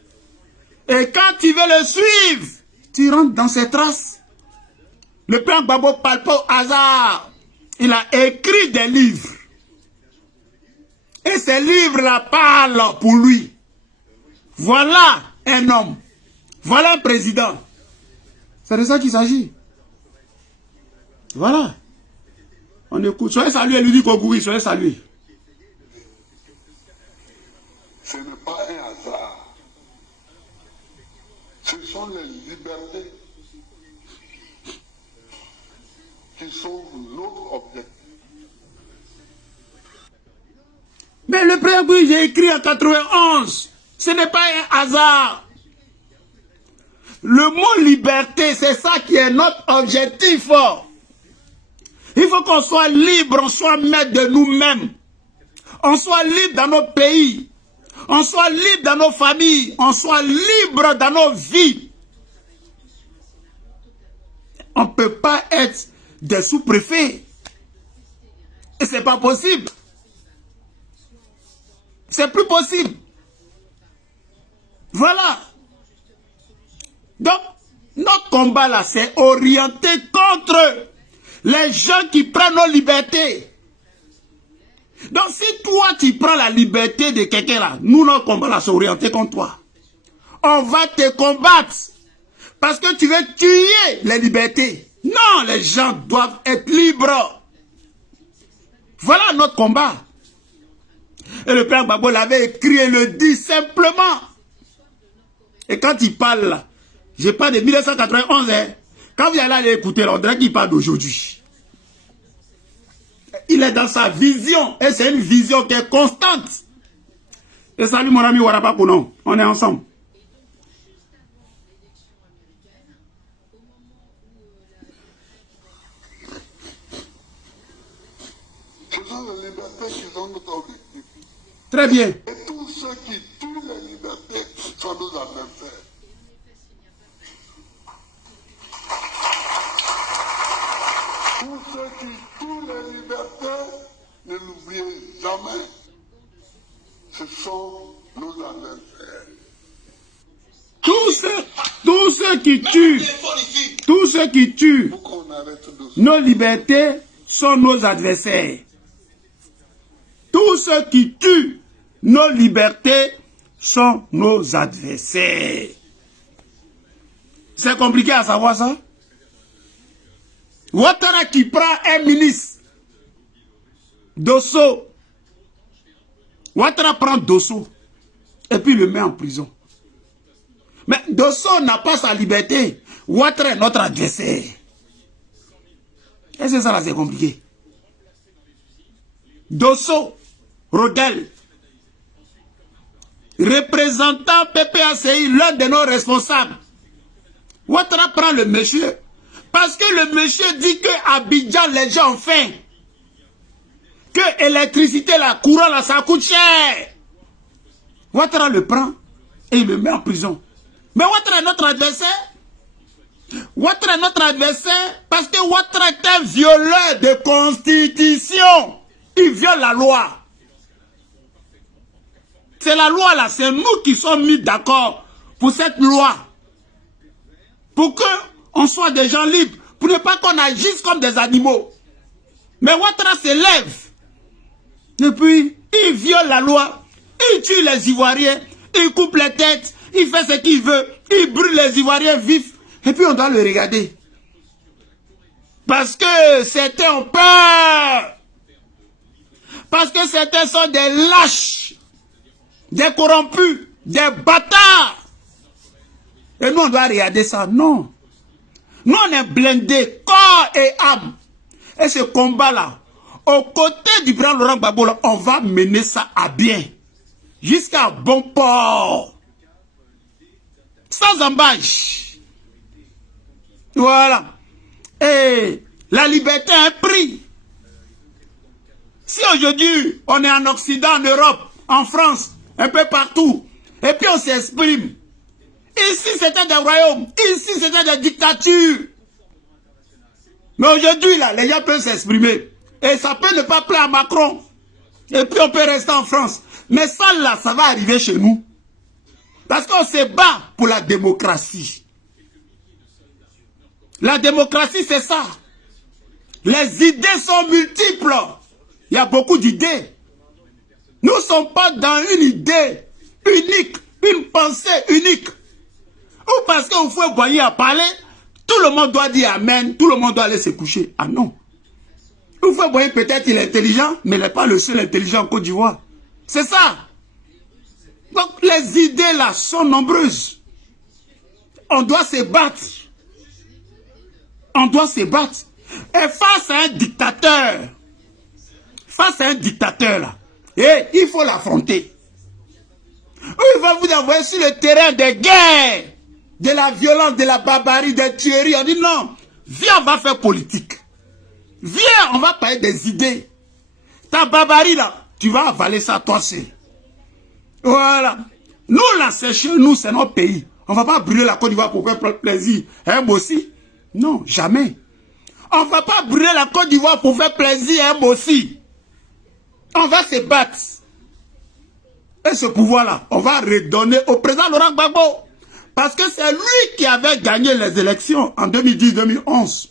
Et quand tu veux le suivre, tu rentres dans ses traces. Le père Gbagbo parle pas au hasard. Il a écrit des livres. Et ces livres-là parlent pour lui. Voilà un homme. Voilà un président. C'est de ça qu'il s'agit. Voilà. On écoute. Soyez salués, lui dit Kogouri, soyez salués. Ce n'est pas un hasard. Ce sont les libertés qui sont notre objectif. Mais le préambule, j'ai écrit en 91. Ce n'est pas un hasard. Le mot liberté, c'est ça qui est notre objectif. Il faut qu'on soit libre, on soit maître de nous-mêmes. On soit libre dans nos pays. On soit libre dans nos familles. On soit libre dans nos vies. On ne peut pas être des sous-préfets. Et ce n'est pas possible. C'est plus possible. Voilà. Donc, notre combat là, c'est orienté contre les gens qui prennent nos libertés. Donc, si toi, tu prends la liberté de quelqu'un là, nous, notre combat là, c'est orienté contre toi. On va te combattre. Parce que tu veux tuer les libertés. Non, les gens doivent être libres. Voilà notre combat. Et le père Gbagbo l'avait écrit et le dit simplement. Et quand il parle là, je parle de 1991, hein, quand vous allez aller écouter, on dirait qu'il parle d'aujourd'hui. Il est dans sa vision, et c'est une vision qui est constante. Et salut mon ami Waraba Kounon, on est ensemble. Ce sont les libertés qui sont notre objectif. Très bien. Et tous ceux qui tuent les libertés sont nos adversaires. Tous ceux qui tuent les libertés, ne l'oubliez jamais, ce sont nos adversaires. Tous ceux qui tuent nos libertés sont nos adversaires. Tous ceux qui tuent nos libertés sont nos adversaires. C'est compliqué à savoir ça. Ouattara qui prend un ministre, Dosso. Ouattara prend Dosso et puis le met en prison. Mais Dosso n'a pas sa liberté. Ouattara est notre adversaire. Et c'est ça là, c'est compliqué. Dosso, Rodel, représentant PPACI, l'un de nos responsables. Ouattara prend le monsieur. Parce que le monsieur dit qu'à Abidjan, les gens ont faim. Que l'électricité, la courant, là, ça coûte cher. Ouattara le prend et il le met en prison. Mais Ouattara est notre adversaire. Ouattara est notre adversaire parce que Ouattara est un violeur de constitution. Il viole la loi. C'est la loi là, c'est nous qui sommes mis d'accord pour cette loi. Pour qu'on soit des gens libres, pour ne pas qu'on agisse comme des animaux. Mais Ouattara se lève. Et puis, il viole la loi, il tue les Ivoiriens, il coupe les têtes, il fait ce qu'il veut, il brûle les Ivoiriens vifs. Et puis on doit le regarder. Parce que certains ont peur. Parce que certains sont des lâches, des corrompus, des bâtards. Et nous, on doit regarder ça. Non. Nous, on est blindés, corps et âme. Et ce combat-là, aux côtés du président Laurent Gbagbo, on va mener ça à bien. Jusqu'à bon port. Sans embâche. Voilà. Et la liberté a un prix. Si aujourd'hui, on est en Occident, en Europe, en France, un peu partout, et puis on s'exprime. Ici, c'était des royaumes. Ici, c'était des dictatures. Mais aujourd'hui, là, les gens peuvent s'exprimer. Et ça peut ne pas plaire à Macron. Et puis on peut rester en France. Mais ça là, ça va arriver chez nous. Parce qu'on se bat pour la démocratie. La démocratie, c'est ça. Les idées sont multiples. Il y a beaucoup d'idées. Nous ne sommes pas dans une idée unique, une pensée unique. Ou parce qu'on faut boyer à parler, tout le monde doit dire Amen, tout le monde doit aller se coucher. Ah non. Ou faut boyer peut-être il est intelligent, mais il n'est pas le seul intelligent en Côte d'Ivoire. C'est ça. Donc les idées là sont nombreuses. On doit se battre. On doit se battre. Et face à un dictateur, là, et il faut l'affronter. Il va vous envoyer sur le terrain des guerres, de la violence, de la barbarie, des tueries. On dit non, viens, on va faire politique. Viens, on va parler des idées. Ta barbarie là, tu vas avaler ça toi seul. Voilà. Nous là, c'est chez nous, c'est notre pays. On ne va pas brûler la Côte d'Ivoire pour faire plaisir. Hein, moi aussi? Non, jamais. On ne va pas brûler la Côte d'Ivoire pour faire plaisir, hein, moi aussi. On va se battre. Et ce pouvoir-là, on va redonner au président Laurent Gbagbo. Parce que c'est lui qui avait gagné les élections en 2010-2011.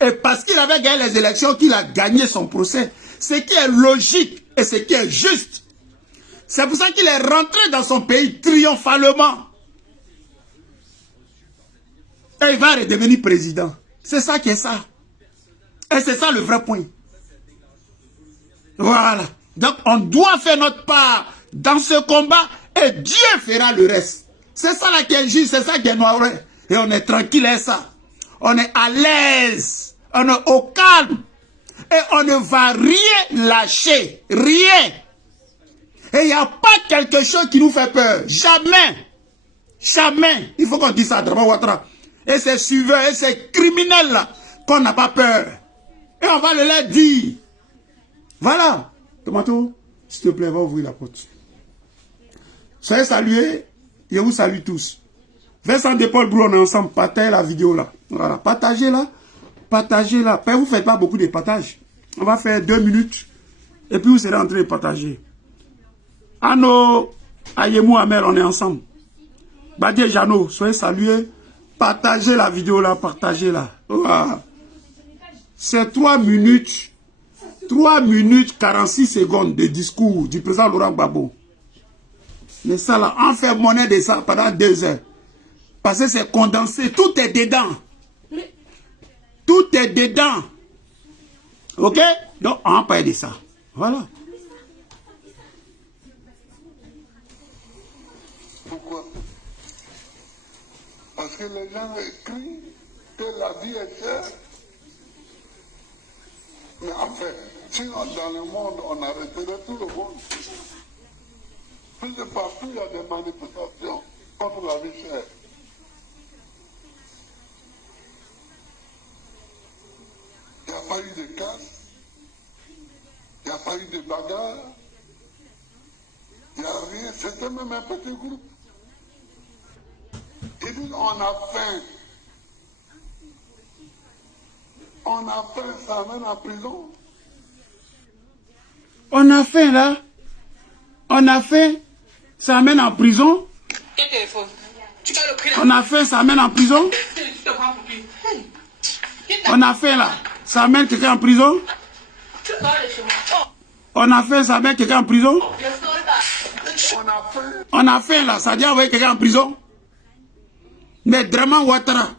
Et parce qu'il avait gagné les élections, qu'il a gagné son procès. Ce qui est logique et ce qui est juste. C'est pour ça qu'il est rentré dans son pays triomphalement. Et il va redevenir président. C'est ça qui est ça. Et c'est ça le vrai point. Voilà. Donc on doit faire notre part dans ce combat et Dieu fera le reste. C'est ça là qui est juste, c'est ça qui est noir. Et on est tranquille et ça. On est à l'aise. On est au calme. Et on ne va rien lâcher. Rien. Et il n'y a pas quelque chose qui nous fait peur. Jamais. Jamais. Il faut qu'on dise ça à Dramane Ouattara. Et ces suiveurs et ces criminels là, qu'on n'a pas peur. Et on va le leur dire. Voilà. Tomato, s'il te plaît, va ouvrir la porte. Soyez salués. Je vous salue tous. Vincent de Paul Brou, on est ensemble. Partagez la vidéo là. Voilà. Partagez-la. Partagez-la. Vous ne faites pas beaucoup de partage. On va faire 2 minutes. Et puis vous serez en train de partager. Ano, Ayemou Amel, on est ensemble. Badie Jano, soyez salués. Partagez la vidéo là. Partagez-la. Voilà. C'est 3 minutes. 3 minutes 46 secondes de discours du président Laurent Gbagbo. Mais ça là, on fait monnaie de ça pendant 2 heures. Parce que c'est condensé, tout est dedans. Tout est dedans. Ok? Donc on va parler de ça. Voilà. Pourquoi? Parce que les gens écrivent que la vie est chère. Mais enfin, sinon dans le monde, on arrêterait tout le monde. Plus de partout, il y a des manifestations contre la vie chère. Il n'y a pas eu de casse, il n'y a pas eu de bagarre, il n'y a rien, c'était même un petit groupe. Ils disent on a faim. On a faim, ça amène en prison. On a faim là. On a faim, ça amène en prison. On a faim, ça amène en prison. On a faim là, ça amène quelqu'un en prison. On a faim, ça amène quelqu'un en prison. On a faim là, ça dit envoyer quelqu'un en prison. Mais Dramane Ouattara,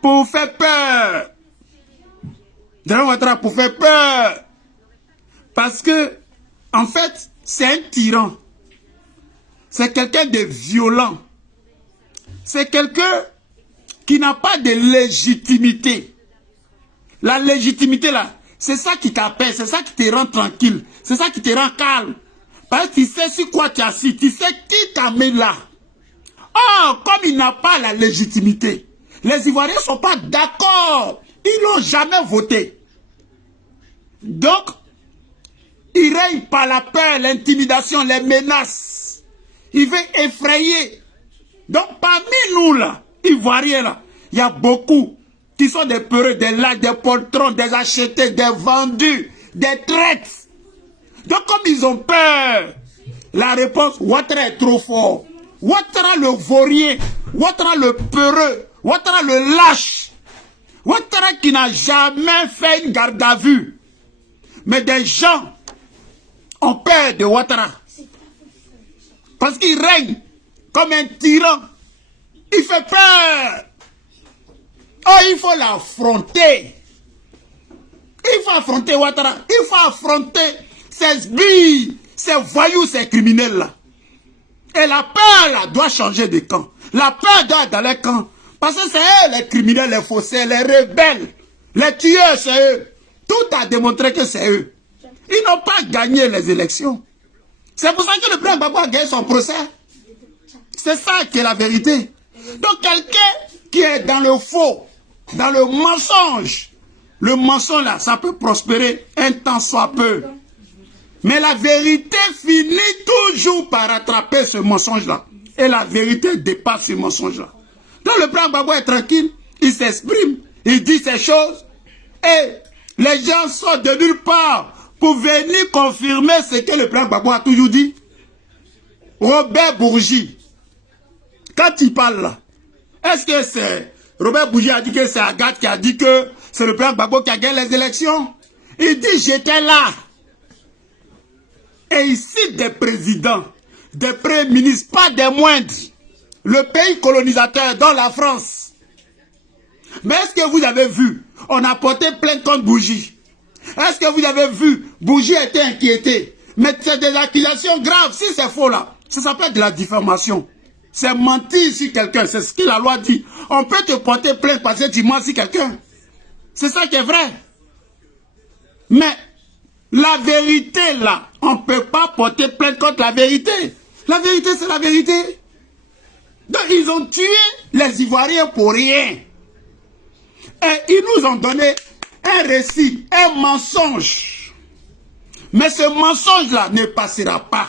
pour faire peur. Dramane Ouattara pour faire peur. Parce que, en fait, c'est un tyran. C'est quelqu'un de violent. C'est quelqu'un qui n'a pas de légitimité. La légitimité là, c'est ça qui t'apaise, c'est ça qui te rend tranquille, c'est ça qui te rend calme. Parce que tu sais sur quoi tu as assis, tu sais qui t'a mis là. Oh, comme il n'a pas la légitimité, les Ivoiriens ne sont pas d'accord. Ils n'ont jamais voté. Donc, il règne par la peur, l'intimidation, les menaces. Il veut effrayer. Donc, parmi nous là, Ivoiriens là, il y a beaucoup qui sont des peureux, des lâches, des poltrons, des achetés, des vendus, des traites. Donc comme ils ont peur, la réponse, Ouattara est trop fort. Ouattara le vaurien, Ouattara le peureux, Ouattara le lâche. Ouattara qui n'a jamais fait une garde à vue. Mais des gens ont peur de Ouattara. Parce qu'il règne comme un tyran. Il fait peur. Oh, il faut l'affronter. Il faut affronter Ouattara. Il faut affronter ces sbires, ces voyous, ces criminels-là. Et la peur, là, doit changer de camp. La peur doit être dans les camps. Parce que c'est eux, les criminels, les faussaires, les rebelles, les tueurs, c'est eux. Tout a démontré que c'est eux. Ils n'ont pas gagné les élections. C'est pour ça que le président Gbagbo a gagné son procès. C'est ça qui est la vérité. Donc quelqu'un qui est dans le faux, dans le mensonge là, ça peut prospérer un temps soit peu. Mais la vérité finit toujours par rattraper ce mensonge-là. Et la vérité dépasse ce mensonge-là. Donc le président Gbagbo est tranquille, il s'exprime, il dit ces choses, et les gens sortent de nulle part pour venir confirmer ce que le président Gbagbo a toujours dit. Robert Bourgi, quand il parle là, est-ce que c'est Robert Bourgi a dit que c'est Agathe qui a dit que c'est le président Gbagbo qui a gagné les élections? Il dit j'étais là. Et il cite des présidents, des premiers ministres, pas des moindres. Le pays colonisateur dans la France. Mais est-ce que vous avez vu, on a porté plainte contre Bourgi. Est-ce que vous avez vu, Bourgi était inquiété. Mais c'est des accusations graves. Si c'est faux là, ça s'appelle de la diffamation. C'est mentir sur quelqu'un, c'est ce que la loi dit. On peut te porter plainte parce que tu mens sur quelqu'un. C'est ça qui est vrai. Mais la vérité là, on ne peut pas porter plainte contre la vérité. La vérité, c'est la vérité. Donc ils ont tué les Ivoiriens pour rien. Et ils nous ont donné un récit, un mensonge. Mais ce mensonge-là ne passera pas.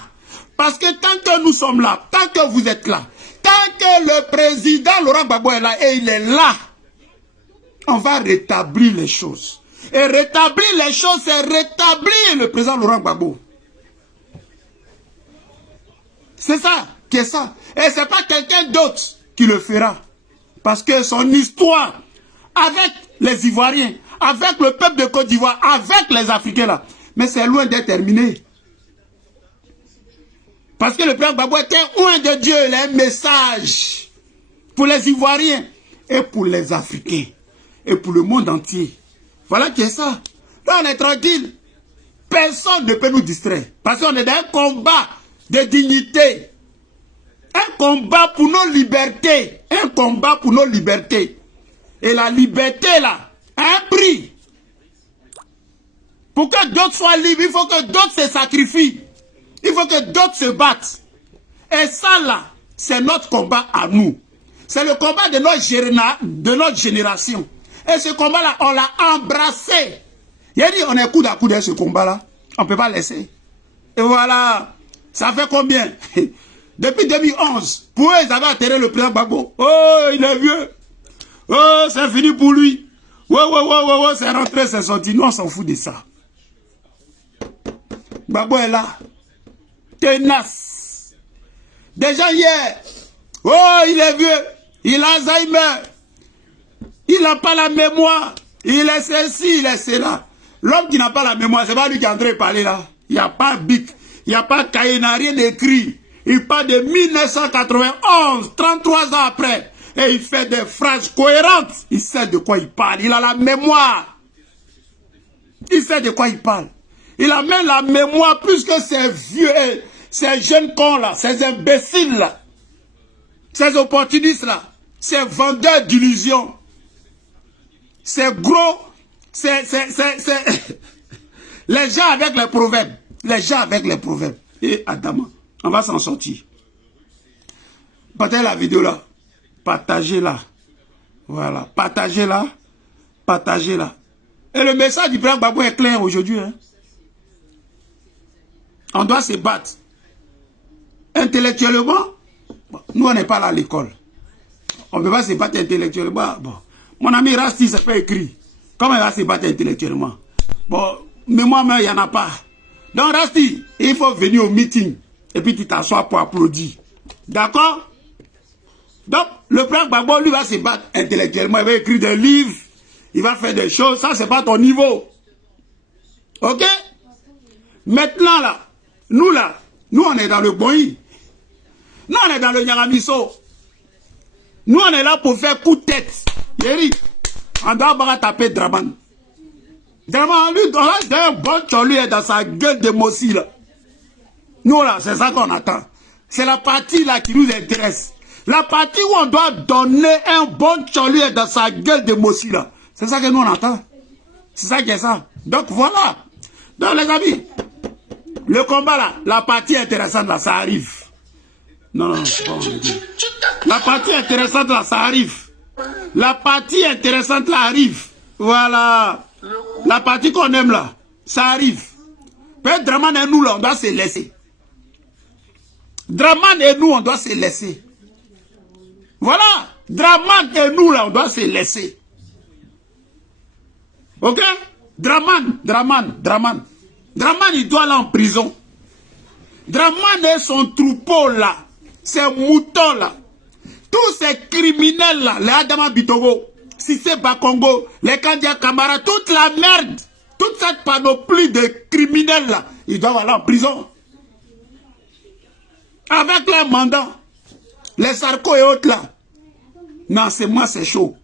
Parce que tant que nous sommes là, tant que vous êtes là, tant que le président Laurent Gbagbo est là et il est là, on va rétablir les choses. Et rétablir les choses, c'est rétablir le président Laurent Gbagbo. C'est ça qui est ça. Et ce n'est pas quelqu'un d'autre qui le fera. Parce que son histoire, avec les Ivoiriens, avec le peuple de Côte d'Ivoire, avec les Africains là, mais c'est loin d'être terminé. Parce que le président Gbagbo était loin de Dieu, il a un message pour les Ivoiriens et pour les Africains et pour le monde entier. Voilà qui est ça. Là on est tranquille. Personne ne peut nous distraire. Parce qu'on est dans un combat de dignité. Un combat pour nos libertés. Un combat pour nos libertés. Et la liberté là, a un prix. Pour que d'autres soient libres, il faut que d'autres se sacrifient. Il faut que d'autres se battent. Et ça là, c'est notre combat à nous. C'est le combat de notre génération. Et ce combat-là, on l'a embrassé. Il a dit, on est coude à coude dans ce combat-là. On ne peut pas laisser. Et voilà. Ça fait combien? Depuis 2011, pour eux, ils avaient atterré le président Gbagbo. Oh, il est vieux. Oh, c'est fini pour lui. Ouais, c'est rentré, c'est sorti. Nous, on s'en fout de ça. Gbagbo est là. Tenace. Déjà hier. Oh, il est vieux. Il a Alzheimer. Il n'a pas la mémoire. Il est ceci, il est cela. L'homme qui n'a pas la mémoire, c'est pas lui qui est en train de parler là. Il n'y a pas bic, il n'y a pas cahier, il n'a rien écrit. Il parle de 1991, 33 ans après. Et il fait des phrases cohérentes. Il sait de quoi il parle. Il a la mémoire. Il sait de quoi il parle. Il a même la mémoire plus que ces vieux, ces jeunes cons là, ces imbéciles là, ces opportunistes là, ces vendeurs d'illusions. C'est gros, c'est les gens avec les proverbes. Les gens avec les proverbes. Et Adama, on va s'en sortir. Partagez la vidéo là. Partagez-la. Voilà. Partagez-la. Partagez-la. Et le message du président Gbagbo est clair aujourd'hui. Hein? On doit se battre. Intellectuellement, bon, nous on n'est pas là à l'école. On ne peut pas se battre intellectuellement. Bon. Mon ami Rasti, c'est pas écrit. Comment il va se battre intellectuellement? Bon, mais moi-même, il n'y en a pas. Donc Rasti, il faut venir au meeting. Et puis tu t'assois pour applaudir. D'accord? Donc, le président Gbagbo, lui, va se battre intellectuellement. Il va écrire des livres. Il va faire des choses. Ça, c'est pas ton niveau. Ok? Maintenant, là, nous, on est dans le Boï. Nous, on est dans le Nyaramiso. Nous, on est là pour faire coup de tête. Yeri, on doit pas taper Draman. Draman, lui, on a un bon tcholu dans sa gueule de Mossi, là. Nous, là, c'est ça qu'on attend. C'est la partie, là, qui nous intéresse. La partie où on doit donner un bon tcholu dans sa gueule de Mossi, là. C'est ça que nous, on attend. C'est ça qui est ça. Donc, voilà. Donc, les amis, le combat, là, la partie intéressante, là, ça arrive. Non, bon, la partie intéressante là, ça arrive. La partie intéressante là arrive. Voilà. La partie qu'on aime là, ça arrive. Mais Draman et nous là, on doit se laisser. Draman et nous, on doit se laisser. Voilà. Draman et nous là, on doit se laisser. Ok? Draman, il doit aller en prison. Draman et son troupeau là. Ces moutons là, tous ces criminels là, les Adama Bitogo, Sissé Bakongo, les Kandia Kamara, toute la merde, toute cette panoplie de criminels là, ils doivent aller en prison. Avec leurs mandats, les Sarko et autres là. Non, c'est moi, c'est chaud.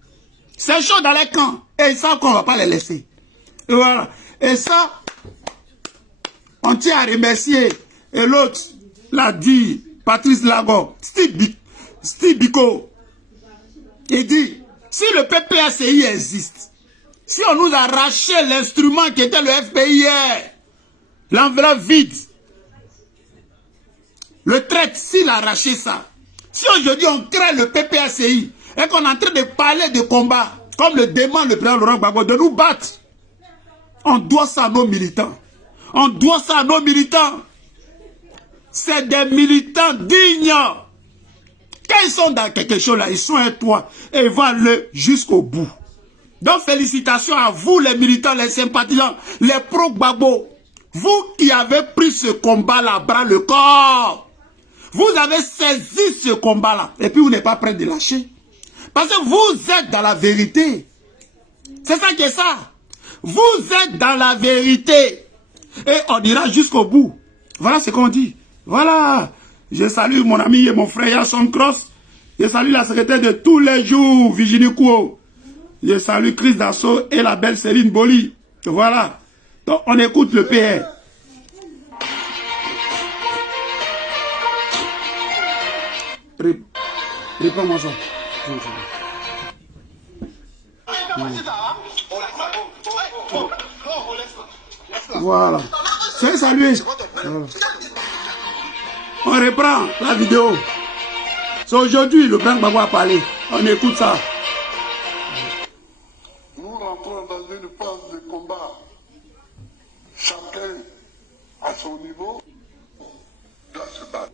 C'est chaud dans les camps. Et ils savent qu'on ne va pas les laisser. Et voilà. Et ça, on tient à remercier. Et l'autre l'a dit. Patrice Lago, Steve Biko, il dit, si le PPACI existe, si on nous a arraché l'instrument qui était le FPI hier, l'enveloppe vide, le traite, s'il a arraché ça, si aujourd'hui on crée le PPACI et qu'on est en train de parler de combat, comme le demande le président Laurent Gbagbo, de nous battre, on doit ça à nos militants. On doit ça à nos militants. C'est des militants dignes. Quand ils sont dans quelque chose là, ils sont un toit et ils vont aller jusqu'au bout. Donc félicitations à vous les militants, les sympathisants, les pro-Gbagbo. Vous qui avez pris ce combat là, bras le corps. Vous avez saisi ce combat là. Et puis vous n'êtes pas prêt de lâcher. Parce que vous êtes dans la vérité. C'est ça qui est ça. Vous êtes dans la vérité. Et on ira jusqu'au bout. Voilà ce qu'on dit. Voilà. Je salue mon ami et mon frère Yasson Cross. Je salue la secrétaire de tous les jours, Virginie Kouo. Je salue Chris Dassault et la belle Céline Boli. Voilà. Donc on écoute le PR. Réponds-moi ça. Voilà. C'est salué. Voilà. On reprend la vidéo. C'est aujourd'hui le président Gbagbo a parlé. On écoute ça. Nous rentrons dans une phase de combat. Chacun à son niveau doit se battre.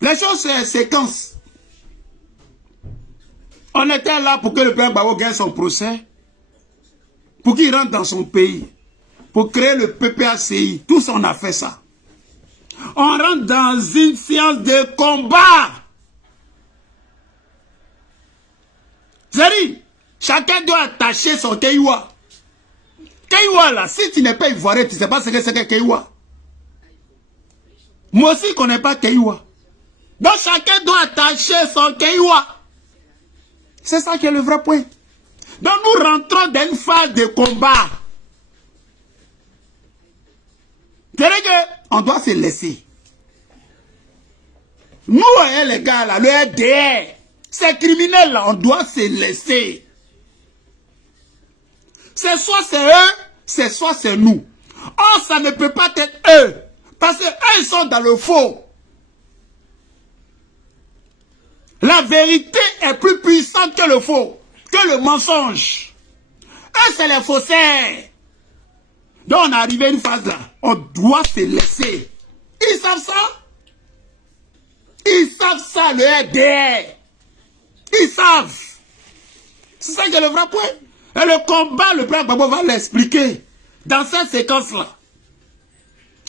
Les choses c'est séquence. On était là pour que le président Gbagbo gagne son procès. Pour qu'il rentre dans son pays. Pour créer le PPACI. Tous on a fait ça. On rentre dans une séance de combat. C'est-à-dire, chacun doit attacher son Keiwa. Keiwa là, si tu n'es pas ivoirien, tu ne sais pas ce que c'est que Keiwa. Moi aussi, je ne connais pas Keiwa. Donc chacun doit attacher son Keiwa. C'est ça qui est le vrai point. Donc nous rentrons dans une phase de combat. C'est-à-dire qu'on doit se laisser. Nous, les gars, là, le RDR, ces criminels, là, on doit se laisser. C'est soit c'est eux, c'est soit c'est nous. Or, ça ne peut pas être eux. Parce qu'eux, ils sont dans le faux. La vérité est plus puissante que le faux, que le mensonge. Eux, c'est les faussaires. Donc, on est arrivé à une phase là. On doit se laisser. Ils savent ça. Ils savent ça, le RDR. Ils savent. C'est ça qui est le vrai point. Et le combat, le président Gbagbo va l'expliquer dans cette séquence-là.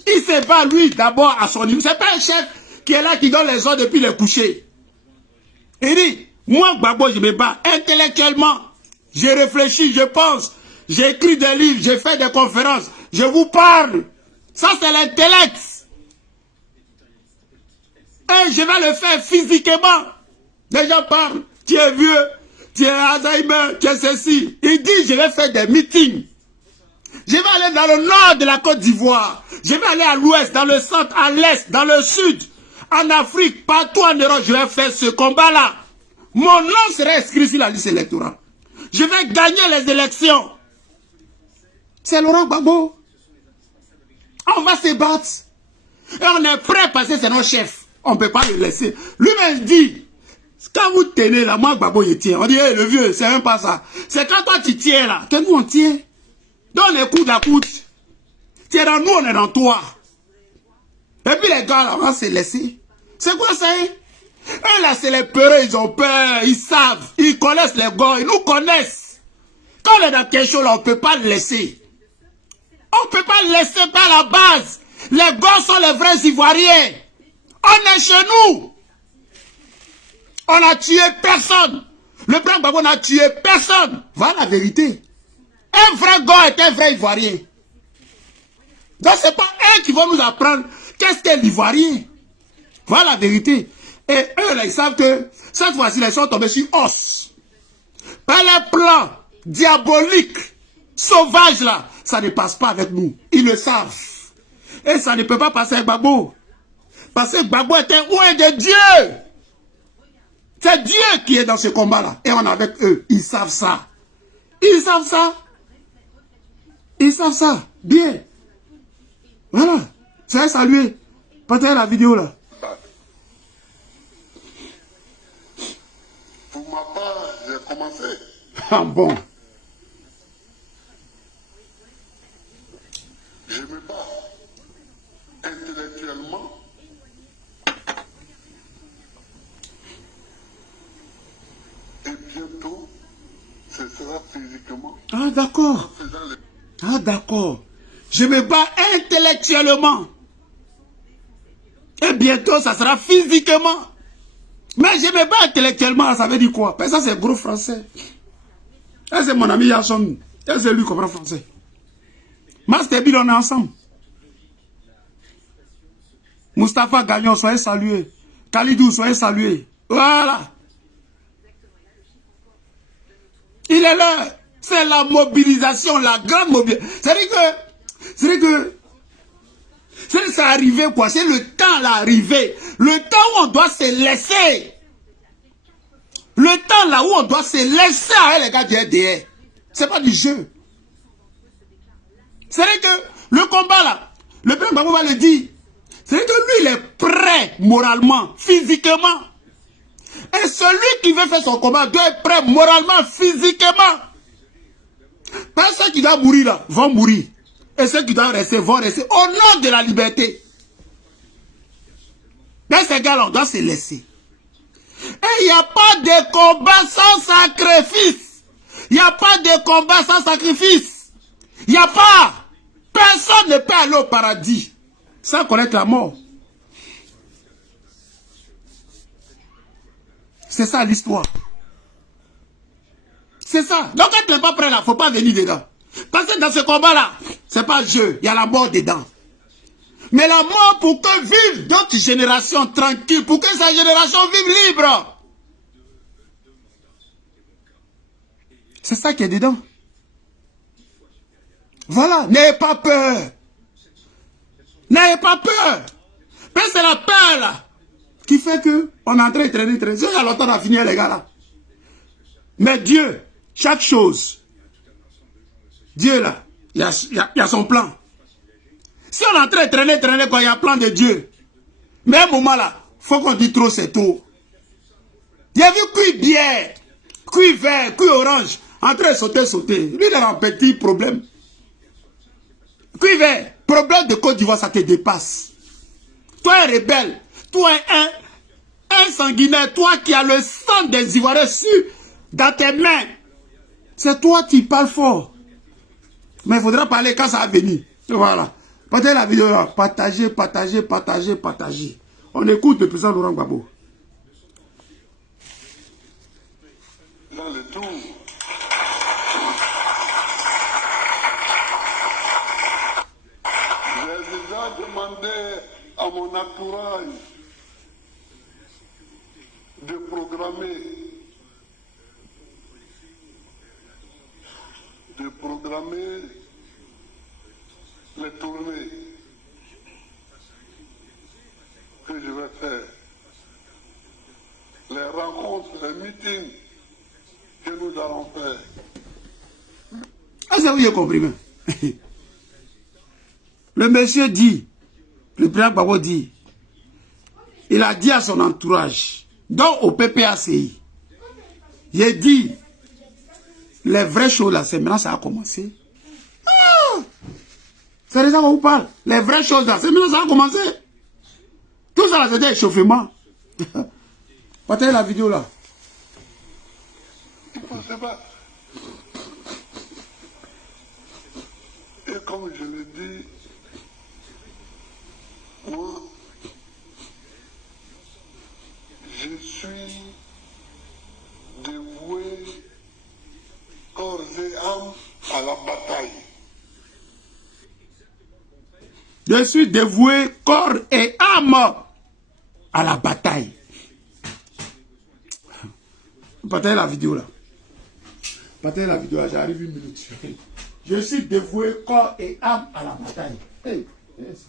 Il se bat, lui, d'abord à son niveau. Ce n'est pas un chef qui est là, qui donne les ordres depuis le coucher. Il dit, moi, Gbagbo, je me bats intellectuellement. J'ai réfléchi, je pense. J'ai écrit des livres, j'ai fait des conférences. Je vous parle. Ça, c'est l'intellect. Et je vais le faire physiquement. Les gens parlent. Tu es vieux, tu es Alzheimer, tu es ceci. Il dit, je vais faire des meetings. Je vais aller dans le nord de la Côte d'Ivoire. Je vais aller à l'ouest, dans le centre, à l'est, dans le sud, en Afrique, partout en Europe. Je vais faire ce combat-là. Mon nom sera inscrit sur la liste électorale. Je vais gagner les élections. C'est Laurent Gbagbo. On va se battre. Et on est prêt parce que c'est notre chef. On ne peut pas le laisser. Lui-même dit, quand vous tenez là, moi Gbagbo il tient. On dit, hey, le vieux, c'est même pas ça. C'est quand toi tu tiens là, que nous on tient. Dans les coudes à coude. Tu es dans nous, on est dans toi. Et puis les gars là, on va se laisser. C'est quoi ça? Eux là, c'est les peureux, ils ont peur, ils savent, ils connaissent les gars, ils nous connaissent. Quand on est dans quelque chose là, on ne peut pas le laisser. On ne peut pas le laisser par la base. Les gars sont les vrais Ivoiriens. On est chez nous. On n'a tué personne. Le président Gbagbo n'a tué personne. Voilà la vérité. Un vrai gars est un vrai Ivoirien. Donc ce n'est pas eux qui vont nous apprendre qu'est-ce qu'est l'Ivoirien. Voilà la vérité. Et eux là, ils savent que cette fois-ci, ils sont tombés sur os. Par les plans diaboliques, sauvages là, ça ne passe pas avec nous. Ils le savent. Et ça ne peut pas passer avec Gbagbo. Parce que Gbagbo est un ouin de Dieu. C'est Dieu qui est dans ce combat-là. Et on est avec eux. Ils savent ça. Ils savent ça. Ils savent ça. Bien. Voilà. C'est saluer. Partagez la vidéo là. Pour ma part, j'ai commencé. Ah bon. Je me bats intellectuellement. Et bientôt, ce sera physiquement. Ah d'accord. Ah d'accord. Je me bats intellectuellement. Et bientôt, ça sera physiquement. Mais je me bats intellectuellement, ça veut dire quoi? Ben ça, c'est gros français. Et c'est mon ami Yasson. Et c'est lui qui comprend français. Master Bill, on est ensemble. Mustapha Gagnon, soyez salués. Khalidou, soyez salués. Voilà. Il est là. C'est la mobilisation, la grande mobilisation. C'est-à-dire que c'est arrivé quoi. C'est le temps là arrivé. Le temps où on doit se laisser. Le temps là où on doit se laisser à les gars du RDR. C'est pas du jeu. C'est-à-dire que le combat là, le président Gbagbo va le dire. C'est-à-dire que lui il est prêt moralement, physiquement. Et celui qui veut faire son combat doit être prêt moralement, physiquement. Parce que ceux qui doivent mourir là, vont mourir. Et ceux qui doivent rester, vont rester. Au nom de la liberté. Dans ces gars-là, on doit se laisser. Et il n'y a pas de combat sans sacrifice. Il n'y a pas de combat sans sacrifice. Il n'y a pas. Personne ne peut aller au paradis sans connaître la mort. C'est ça l'histoire. C'est ça. Donc quand tu n'es pas prêt là, il ne faut pas venir dedans. Parce que dans ce combat-là, ce n'est pas jeu. Il y a la mort dedans. Mais la mort pour que vive d'autres générations tranquilles, pour que sa génération vive libre. C'est ça qui est dedans. Voilà. N'ayez pas peur. N'ayez pas peur. Mais c'est la peur là qui fait que on est en train de traîner. Il y a longtemps à finir les gars là. Mais Dieu, chaque chose, Dieu là, il y a son plan. Si on est en train de traîner quand il y a un plan de Dieu, mais à un moment là, il faut qu'on dise trop c'est trop. Il y a vu cuit bière, cuit vert, cuit orange, en train de sauter. Lui il a un petit problème. Cuit vert, problème de Côte d'Ivoire, ça te dépasse. Toi un rebelle, toi un sanguinaire, toi qui as le sang des Ivoiriens dans tes mains, C'est toi qui parles fort. Mais il faudra parler quand ça va venir. Voilà. Partagez la vidéo là. Partagez, partagez, partagez, partagez. On écoute le président Laurent Gbagbo. Dans le tour. J'ai déjà demandé à mon entourage de programmer les tournées que je vais faire, les rencontres, les meetings que nous allons faire. Ah, ça vous avez compris, même. Le monsieur dit, le président Gbagbo dit, il a dit à son entourage, donc au PPACI, il dit, les vraies choses là, c'est maintenant ça a commencé. Ah, c'est de ça qu'on vous parle. Les vraies choses là, c'est maintenant ça a commencé. Tout ça là, c'était échauffement. Partagez la vidéo là. Il ne pensait pas. Et comme je le dis, moi, je suis dévoué corps et âme à la bataille. Je suis dévoué corps et âme à la bataille. Partagez la vidéo là. Partagez la vidéo là, j'arrive une minute. Je suis dévoué corps et âme à la bataille. Hey. Yes.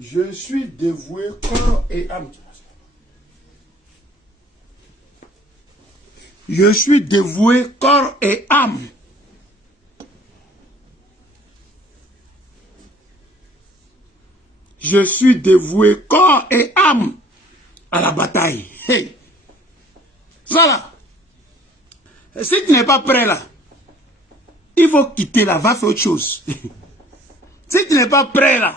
Je suis dévoué corps et âme. Je suis dévoué corps et âme. Je suis dévoué corps et âme à la bataille. Hey. Ça là. Si tu n'es pas prêt là, il faut quitter là, va faire autre chose. Si tu n'es pas prêt là,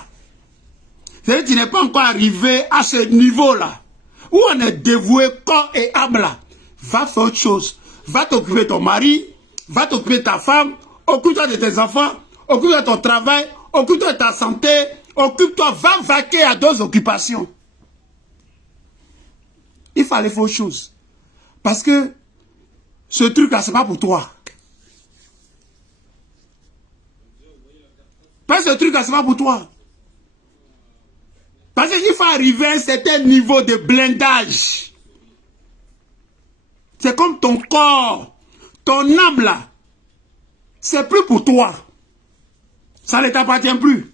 c'est-à-dire que tu n'es pas encore arrivé à ce niveau-là, où on est dévoué corps et âme là. Va faire autre chose. Va t'occuper de ton mari, va t'occuper de ta femme, occupe-toi de tes enfants, occupe-toi de ton travail, occupe-toi de ta santé, occupe-toi, va vaquer à d'autres occupations. Il fallait faire autre chose. Parce que ce truc-là, c'est pas pour toi. Parce que ce truc-là, c'est pas pour toi. Parce qu'il faut arriver à un certain niveau de blindage. C'est comme ton corps, ton âme là. C'est plus pour toi. Ça ne t'appartient plus.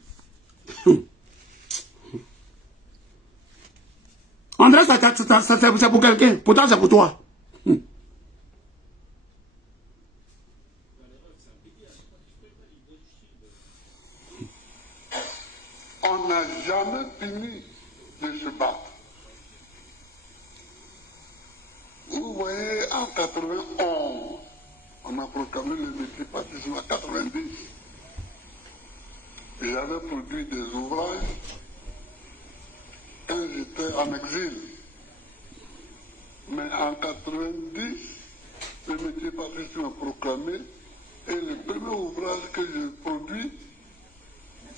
André, c'est pour quelqu'un. Pourtant, c'est pour toi. On n'a jamais fini de se battre. Vous voyez, en 91, on a proclamé le multipartisme en 90. J'avais produit des ouvrages quand j'étais en exil. Mais en 90, le multipartisme est proclamé et le premier ouvrage que j'ai produit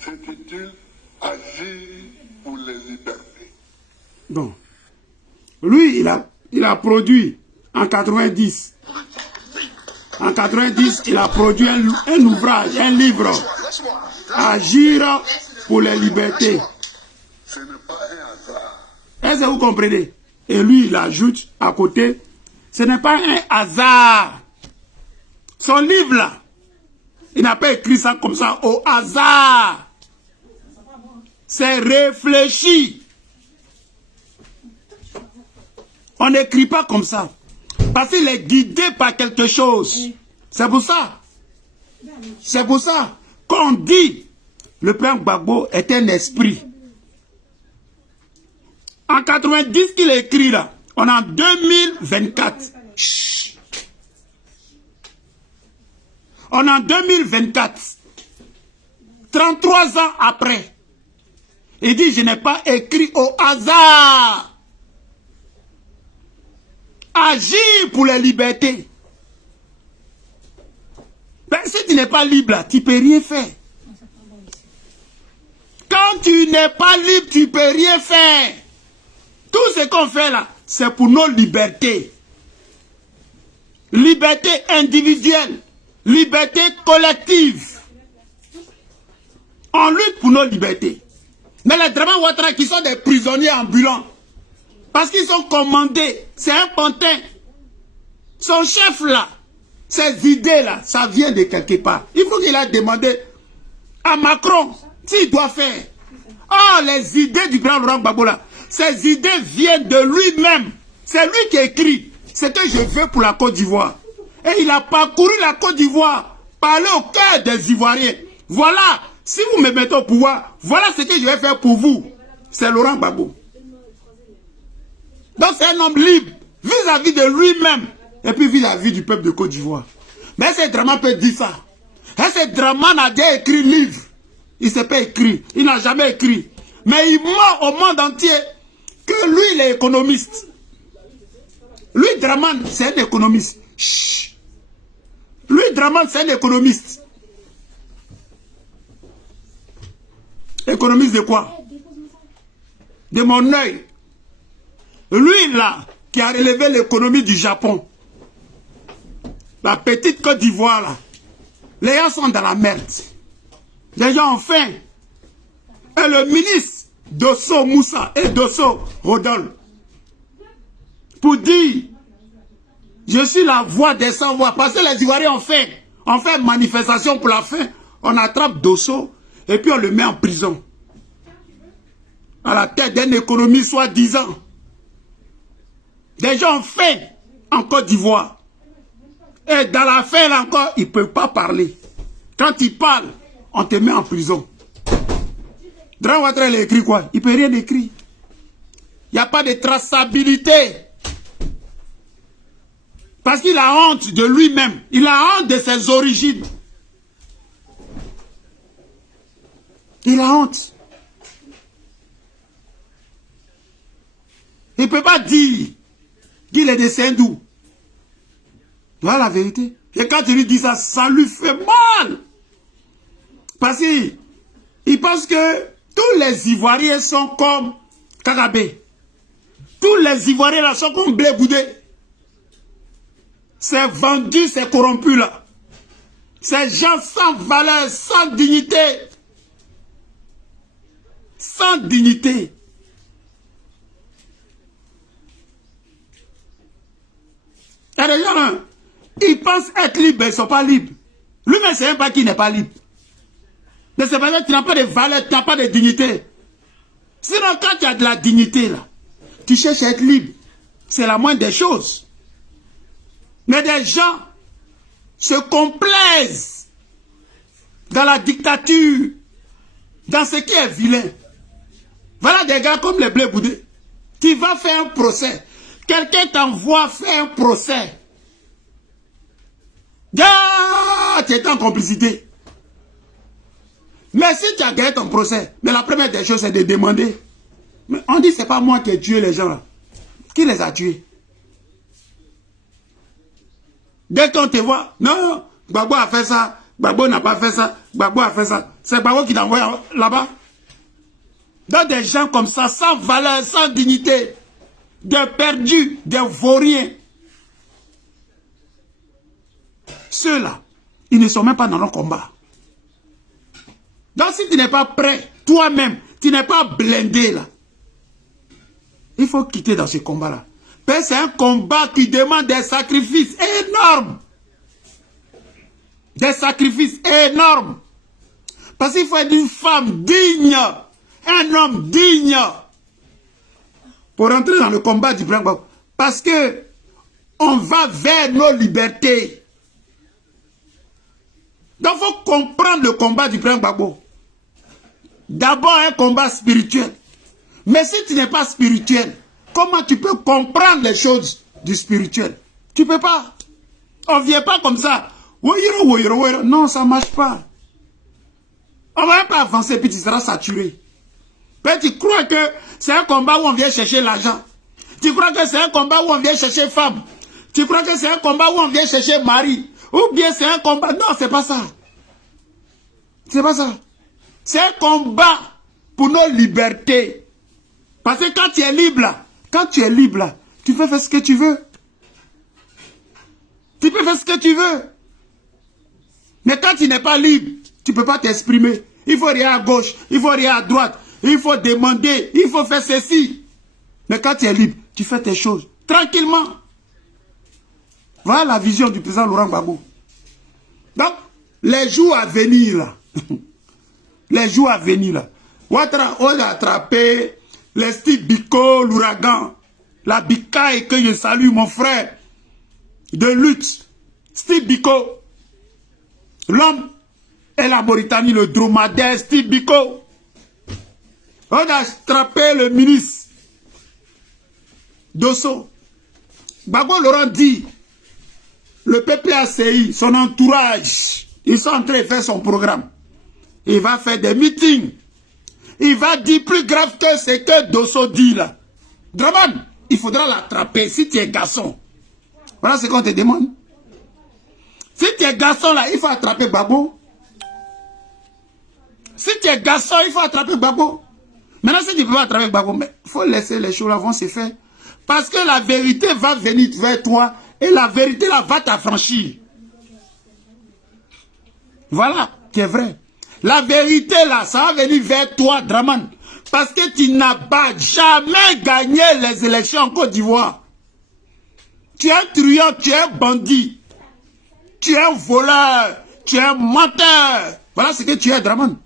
s'intitule Agir pour les libertés. Bon. Lui, il a produit en 90. En 90, il a produit un ouvrage, un livre. Agir pour les libertés. Ce n'est pas un hasard. Est-ce que vous comprenez? Et lui, il ajoute à côté, ce n'est pas un hasard. Son livre là, il n'a pas écrit ça comme ça au hasard. C'est réfléchi. On n'écrit pas comme ça. Parce qu'il est guidé par quelque chose. C'est pour ça. C'est pour ça qu'on dit le père Gbagbo est un esprit. En 90 qu'il a écrit là, on est en 2024. Chut. On est en 2024. 33 ans après. Il dit, je n'ai pas écrit au hasard. Agir pour les libertés. Ben, si tu n'es pas libre, là, tu ne peux rien faire. Quand tu n'es pas libre, tu ne peux rien faire. Tout ce qu'on fait là, c'est pour nos libertés. Liberté individuelle, liberté collective. On lutte pour nos libertés. Mais les Draman Ouattara qui sont des prisonniers ambulants, parce qu'ils sont commandés, c'est un pantin. Son chef là, ces idées là, ça vient de quelque part. Il faut qu'il a demandé à Macron s'il doit faire. Oh, les idées du grand Laurent Gbagbo là, ces idées viennent de lui-même. C'est lui qui écrit ce que je veux pour la Côte d'Ivoire. Et il a parcouru la Côte d'Ivoire, parlé au cœur des Ivoiriens. Voilà, si vous me mettez au pouvoir, voilà ce que je vais faire pour vous. C'est Laurent Gbagbo. Donc c'est un homme libre, vis-à-vis de lui-même, et puis vis-à-vis du peuple de Côte d'Ivoire. Mais ce Draman peut dire ça. Et ce Draman a déjà écrit livre. Il ne s'est pas écrit, il n'a jamais écrit. Mais il ment au monde entier que lui, il est économiste. Lui, Draman, c'est un économiste. Chut. Lui, Draman, c'est un économiste. Économiste de quoi? De mon œil. Lui, là, qui a relevé l'économie du Japon. La petite Côte d'Ivoire, là. Les gens sont dans la merde. Les gens ont faim. Et le ministre Dosso Moussa et Dosso Rodol, pour dire, je suis la voix des sans-voix. Parce que les Ivoiriens ont faim. On fait une manifestation pour la faim. On attrape Dosso et puis on le met en prison. À la tête d'une économie soi-disant. Des gens ont faim en Côte d'Ivoire. Et dans la faim, là encore, ils ne peuvent pas parler. Quand ils parlent, on te met en prison. Draman Ouattara, il a écrit quoi? Il ne peut rien écrire. Il n'y a pas de traçabilité. Parce qu'il a honte de lui-même. Il a honte de ses origines. Il a honte. Il ne peut pas dire qu'il est de Saint-Dou. Voilà la vérité. Et quand tu lui dis ça, ça lui fait mal. Parce qu'il pense que tous les Ivoiriens sont comme Kagabé. Tous les Ivoiriens là sont comme Blé Boudé. C'est vendu, c'est corrompu là. Ces gens sans valeur, sans dignité. Sans dignité. Il y a des gens, hein, ils pensent être libres, ils ne sont pas libres. Lui-même, c'est même pas qu'il n'est pas libre. Mais c'est parce que tu n'as pas de valeur, tu n'as pas de dignité. Sinon, quand tu as de la dignité, là, tu cherches à être libre. C'est la moindre des choses. Mais des gens se complaisent dans la dictature, dans ce qui est vilain. Voilà des gars comme les Blé Boudé. Tu vas faire un procès. Quelqu'un t'envoie faire un procès. Ah, tu es en complicité. Mais si tu as gagné ton procès, mais la première des choses, c'est de demander. Mais on dit, c'est pas moi qui ai tué les gens là. Qui les a tués? Dès qu'on te voit, non, Gbagbo a fait ça, Gbagbo n'a pas fait ça, Gbagbo a fait ça. C'est Gbagbo qui t'a envoyé là-bas. Donc des gens comme ça, sans valeur, sans dignité, des perdus, des vauriens. Ceux-là, ils ne sont même pas dans leur combat. Donc si tu n'es pas prêt, toi-même, tu n'es pas blindé là, il faut quitter dans ce combat-là. C'est un combat qui demande des sacrifices énormes. Des sacrifices énormes. Parce qu'il faut être une femme digne, un homme digne, pour entrer dans le combat du Gbagbo. Parce que on va vers nos libertés. Donc, il faut comprendre le combat du président Gbagbo. D'abord, un combat spirituel. Mais si tu n'es pas spirituel, comment tu peux comprendre les choses du spirituel? Tu ne peux pas. On ne vient pas comme ça. Non, ça ne marche pas. On ne va pas avancer puis tu seras saturé. Puis tu crois que c'est un combat où on vient chercher l'argent. Tu crois que c'est un combat où on vient chercher femme. Tu crois que c'est un combat où on vient chercher mari. Ou bien c'est un combat... Non, c'est pas ça. C'est pas ça. C'est un combat pour nos libertés. Parce que quand tu es libre là, tu peux faire ce que tu veux. Tu peux faire ce que tu veux. Mais quand tu n'es pas libre, tu ne peux pas t'exprimer. Il faut aller à gauche, il faut aller à droite, il faut demander, il faut faire ceci. Mais quand tu es libre, tu fais tes choses tranquillement. Voilà la vision du président Laurent Gbagbo. Donc, les jours à venir là, les jours à venir là, on a attrapé les Steve Biko, l'ouragan, la Bikaï que je salue, mon frère de lutte, Steve Biko, l'homme et la Mauritanie, le dromadaire, Steve Biko. On a attrapé le ministre Dosso. Gbagbo Laurent dit, le PPACI, son entourage, ils sont en train de faire son programme. Il va faire des meetings. Il va dire plus grave que ce que Dosso dit là. Draman, il faudra l'attraper si tu es garçon. Voilà ce qu'on te demande. Si tu es garçon là, il faut attraper Gbagbo. Si tu es garçon, il faut attraper Gbagbo. Maintenant, si tu ne peux pas attraper Gbagbo, mais il faut laisser les choses là vont se faire. Parce que la vérité va venir vers toi et la vérité là va t'affranchir. Voilà, c'est vrai. La vérité là, ça va venir vers toi, Draman. Parce que tu n'as pas jamais gagné les élections en Côte d'Ivoire. Tu es un truand, tu es un bandit. Tu es un voleur, tu es un menteur. Voilà ce que tu es, Draman.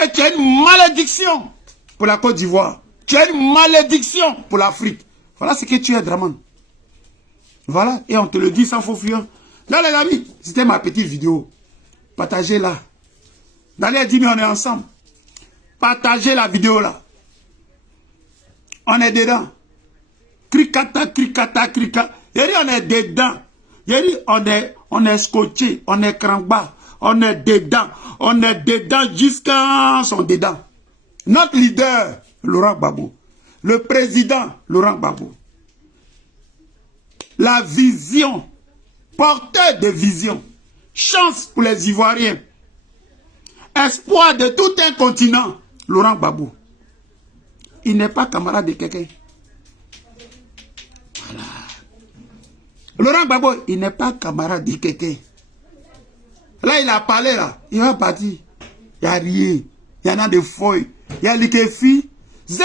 Et tu as une malédiction pour la Côte d'Ivoire. Tu as une malédiction pour l'Afrique. Voilà ce que tu es, Draman. Voilà, et on te le dit sans faux fuyant. Là, les amis, c'était ma petite vidéo. Partagez-la. Dans les 10 000, on est ensemble. Partagez la vidéo là. On est dedans. Cricata, cricata, cricata. Yeri, on est dedans. Yeri, on est scotché, on est crampa, on est dedans. On est dedans jusqu'à son dedans. Notre leader, Laurent Gbagbo. Le président, Laurent Gbagbo. La vision, porteur de vision. Chance pour les Ivoiriens. Espoir de tout un continent, Laurent Gbagbo. Il n'est pas camarade de quelqu'un. Voilà. Laurent Gbagbo, il n'est pas camarade de quelqu'un. Là, il a parlé, là. Il va partir. Il n'y a rien. Il y en a des feuilles. Il y a les filles. Il n'y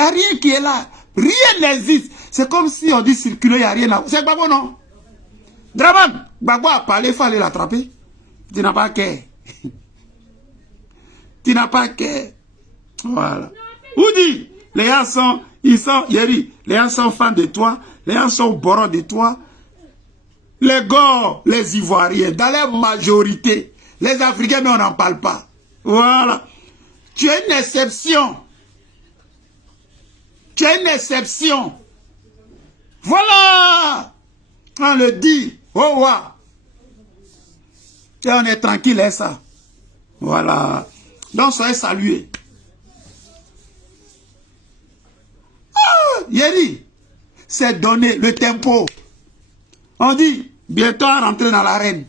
a rien qui est là. Rien n'existe. C'est comme si on dit circuler, il n'y a rien là. C'est Gbagbo, non? Draman, Gbagbo a parlé, il fallait l'attraper. Tu n'as pas qu'à. Tu n'as pas qu'à. Voilà. Où dit, les gens sont, Yeri, les gens sont fans de toi, les gens sont boros de toi. Les gars, les Ivoiriens, dans leur majorité, les Africains, mais on n'en parle pas. Voilà. Tu es une exception. Tu es une exception. Voilà. On le dit. Oh, ouais. Et on est tranquille, hein, ça. Voilà. Donc, soyez salués. Ah, Yeri, c'est donné le tempo. On dit, bientôt à rentrer dans l'arène.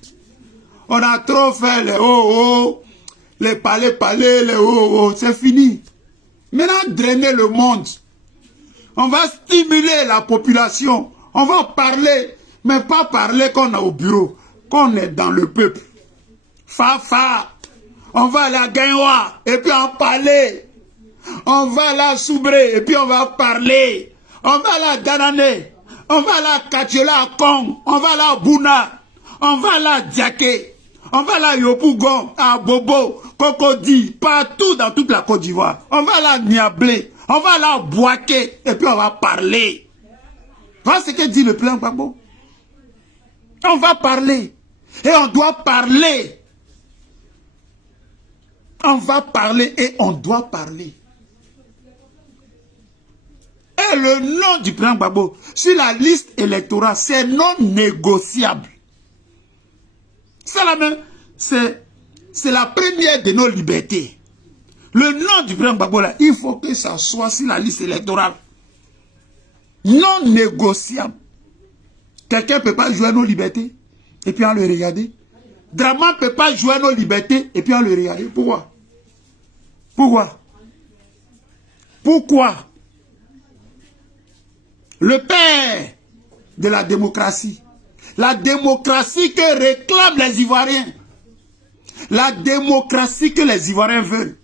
On a trop fait les oh, les palais, les oh, c'est fini. Maintenant, drainer le monde. On va stimuler la population. On va parler, mais pas parler qu'on est au bureau, qu'on est dans le peuple. On va à la Gaïwa, et puis en parler. On va à la Soubré, et puis on va parler. On va à la Danané. On va à la Katiola à Kong, on va à la Bouna, on va à la Diaké, on va à la Yopougon, à Bobo, Cocody, partout dans toute la Côte d'Ivoire. On va à la Niablé, On va là boiter et puis on va parler. Voilà ce que dit le plan Gbagbo. On va parler. Et on doit parler. On va parler et on doit parler. Et le nom du président Gbagbo sur la liste électorale, c'est non négociable. C'est la même. C'est la première de nos libertés. Le nom du président Gbagbo, là, il faut que ça soit sur la liste électorale. Non négociable. Quelqu'un ne peut pas jouer à nos libertés et puis on le regarder. Draman ne peut pas jouer à nos libertés et puis on le regarder. Pourquoi? Pourquoi? Pourquoi? Le père de la démocratie que réclament les Ivoiriens, la démocratie que les Ivoiriens veulent,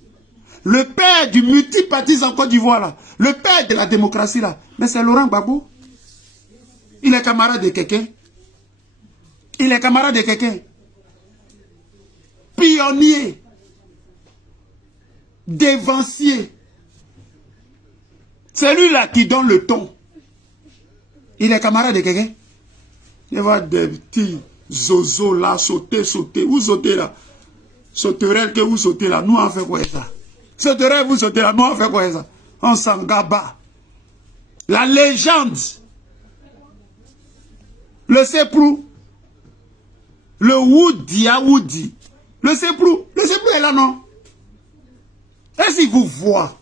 le père du multipartisme en Côte d'Ivoire, là, le père de la démocratie, là, mais c'est Laurent Gbagbo. Il est camarade de quelqu'un. Il est camarade de quelqu'un. Pionnier. Dévancier. C'est lui-là qui donne le ton. Il est camarade de quelqu'un. Il va des petits zozos là, sauter. Où sauter là? Sauterelle que vous sautez là, nous on fait quoi ça? Sauterelle vous sautez là, nous on fait quoi ça? On s'en gaba. La légende. Le Seprou. Le Woody à Woody. Le Seprou. Le Seprou est là, non? Est-ce qu'il vous voit?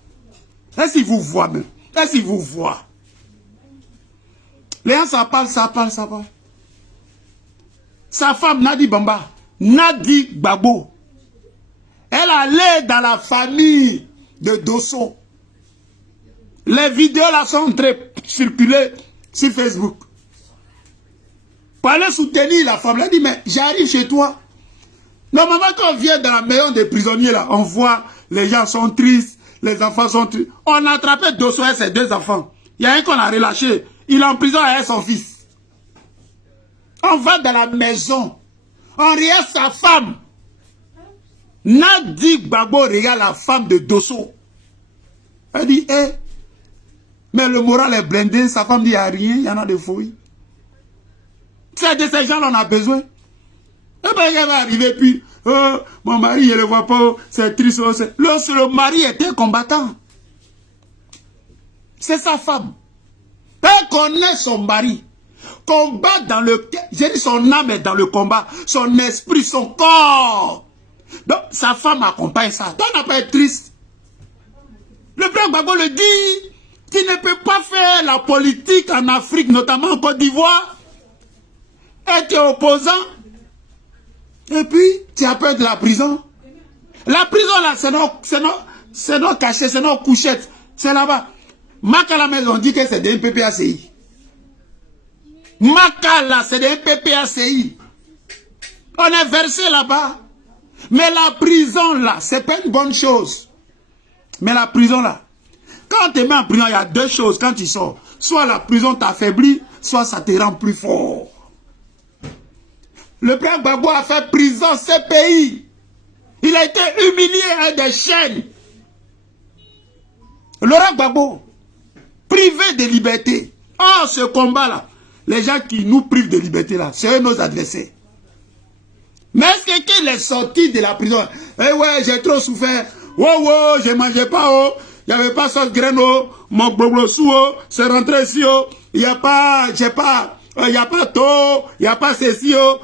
Est-ce qu'il vous voit même? Est-ce qu'il vous voit? Les gens, ça parle. Sa femme, Nadi Bamba, Nadi Gbagbo, elle allait dans la famille de Dosso. Les vidéos là sont très circulées sur Facebook. Pour aller soutenir la femme, elle a dit, mais j'arrive chez toi. Normalement, quand on vient dans la maison des prisonniers, là, on voit les gens sont tristes, les enfants sont tristes. On a attrapé Dosso et ses 2 enfants. Il y a un qu'on a relâché. Il est en prison avec son fils. On va dans la maison. On regarde sa femme. Nadi Gbagbo regarde la femme de Dosso. Elle dit, mais le moral est blindé. Sa femme dit, il n'y a rien, il y en a des fouilles. C'est de ces gens-là on a besoin. Et bien, elle va arriver, puis, mon mari, je ne le vois pas, c'est triste. Lorsque le mari était combattant, c'est sa femme. Elle connaît son mari. Combat dans le... J'ai dit son âme est dans le combat. Son esprit, son corps. Donc, sa femme accompagne ça. Donc, on n'a pas être triste. Le président Gbagbo le dit. Tu ne peux pas faire la politique en Afrique, notamment en Côte d'Ivoire. Être opposant. Et puis, tu as peur de la prison. La prison, là, c'est nos cachets, c'est nos couchettes. C'est là-bas. Makala, on dit que c'est des PPACI. Makala, c'est des PPACI. On est versé là-bas. Mais la prison, là, c'est pas une bonne chose. Mais la prison, là, quand tu te mets en prison, il y a 2 choses quand tu sors. Soit la prison t'affaiblit, soit ça te rend plus fort. Le président Gbagbo a fait prison ce pays. Il a été humilié à des chaînes. Laurent Gbagbo, privé de liberté. Oh, ce combat-là, les gens qui nous privent de liberté, là, c'est nos adversaires. Mais est-ce que qu'il est sorti de la prison? Eh ouais, j'ai trop souffert. Oh, je ne mangeais pas, oh. Il n'y avait pas sauce graine, oh. Mon boblosou, oh. C'est rentré ici, oh. Il n'y a pas, j'ai pas... Il n'y a pas tôt, il n'y a pas ceci, oh.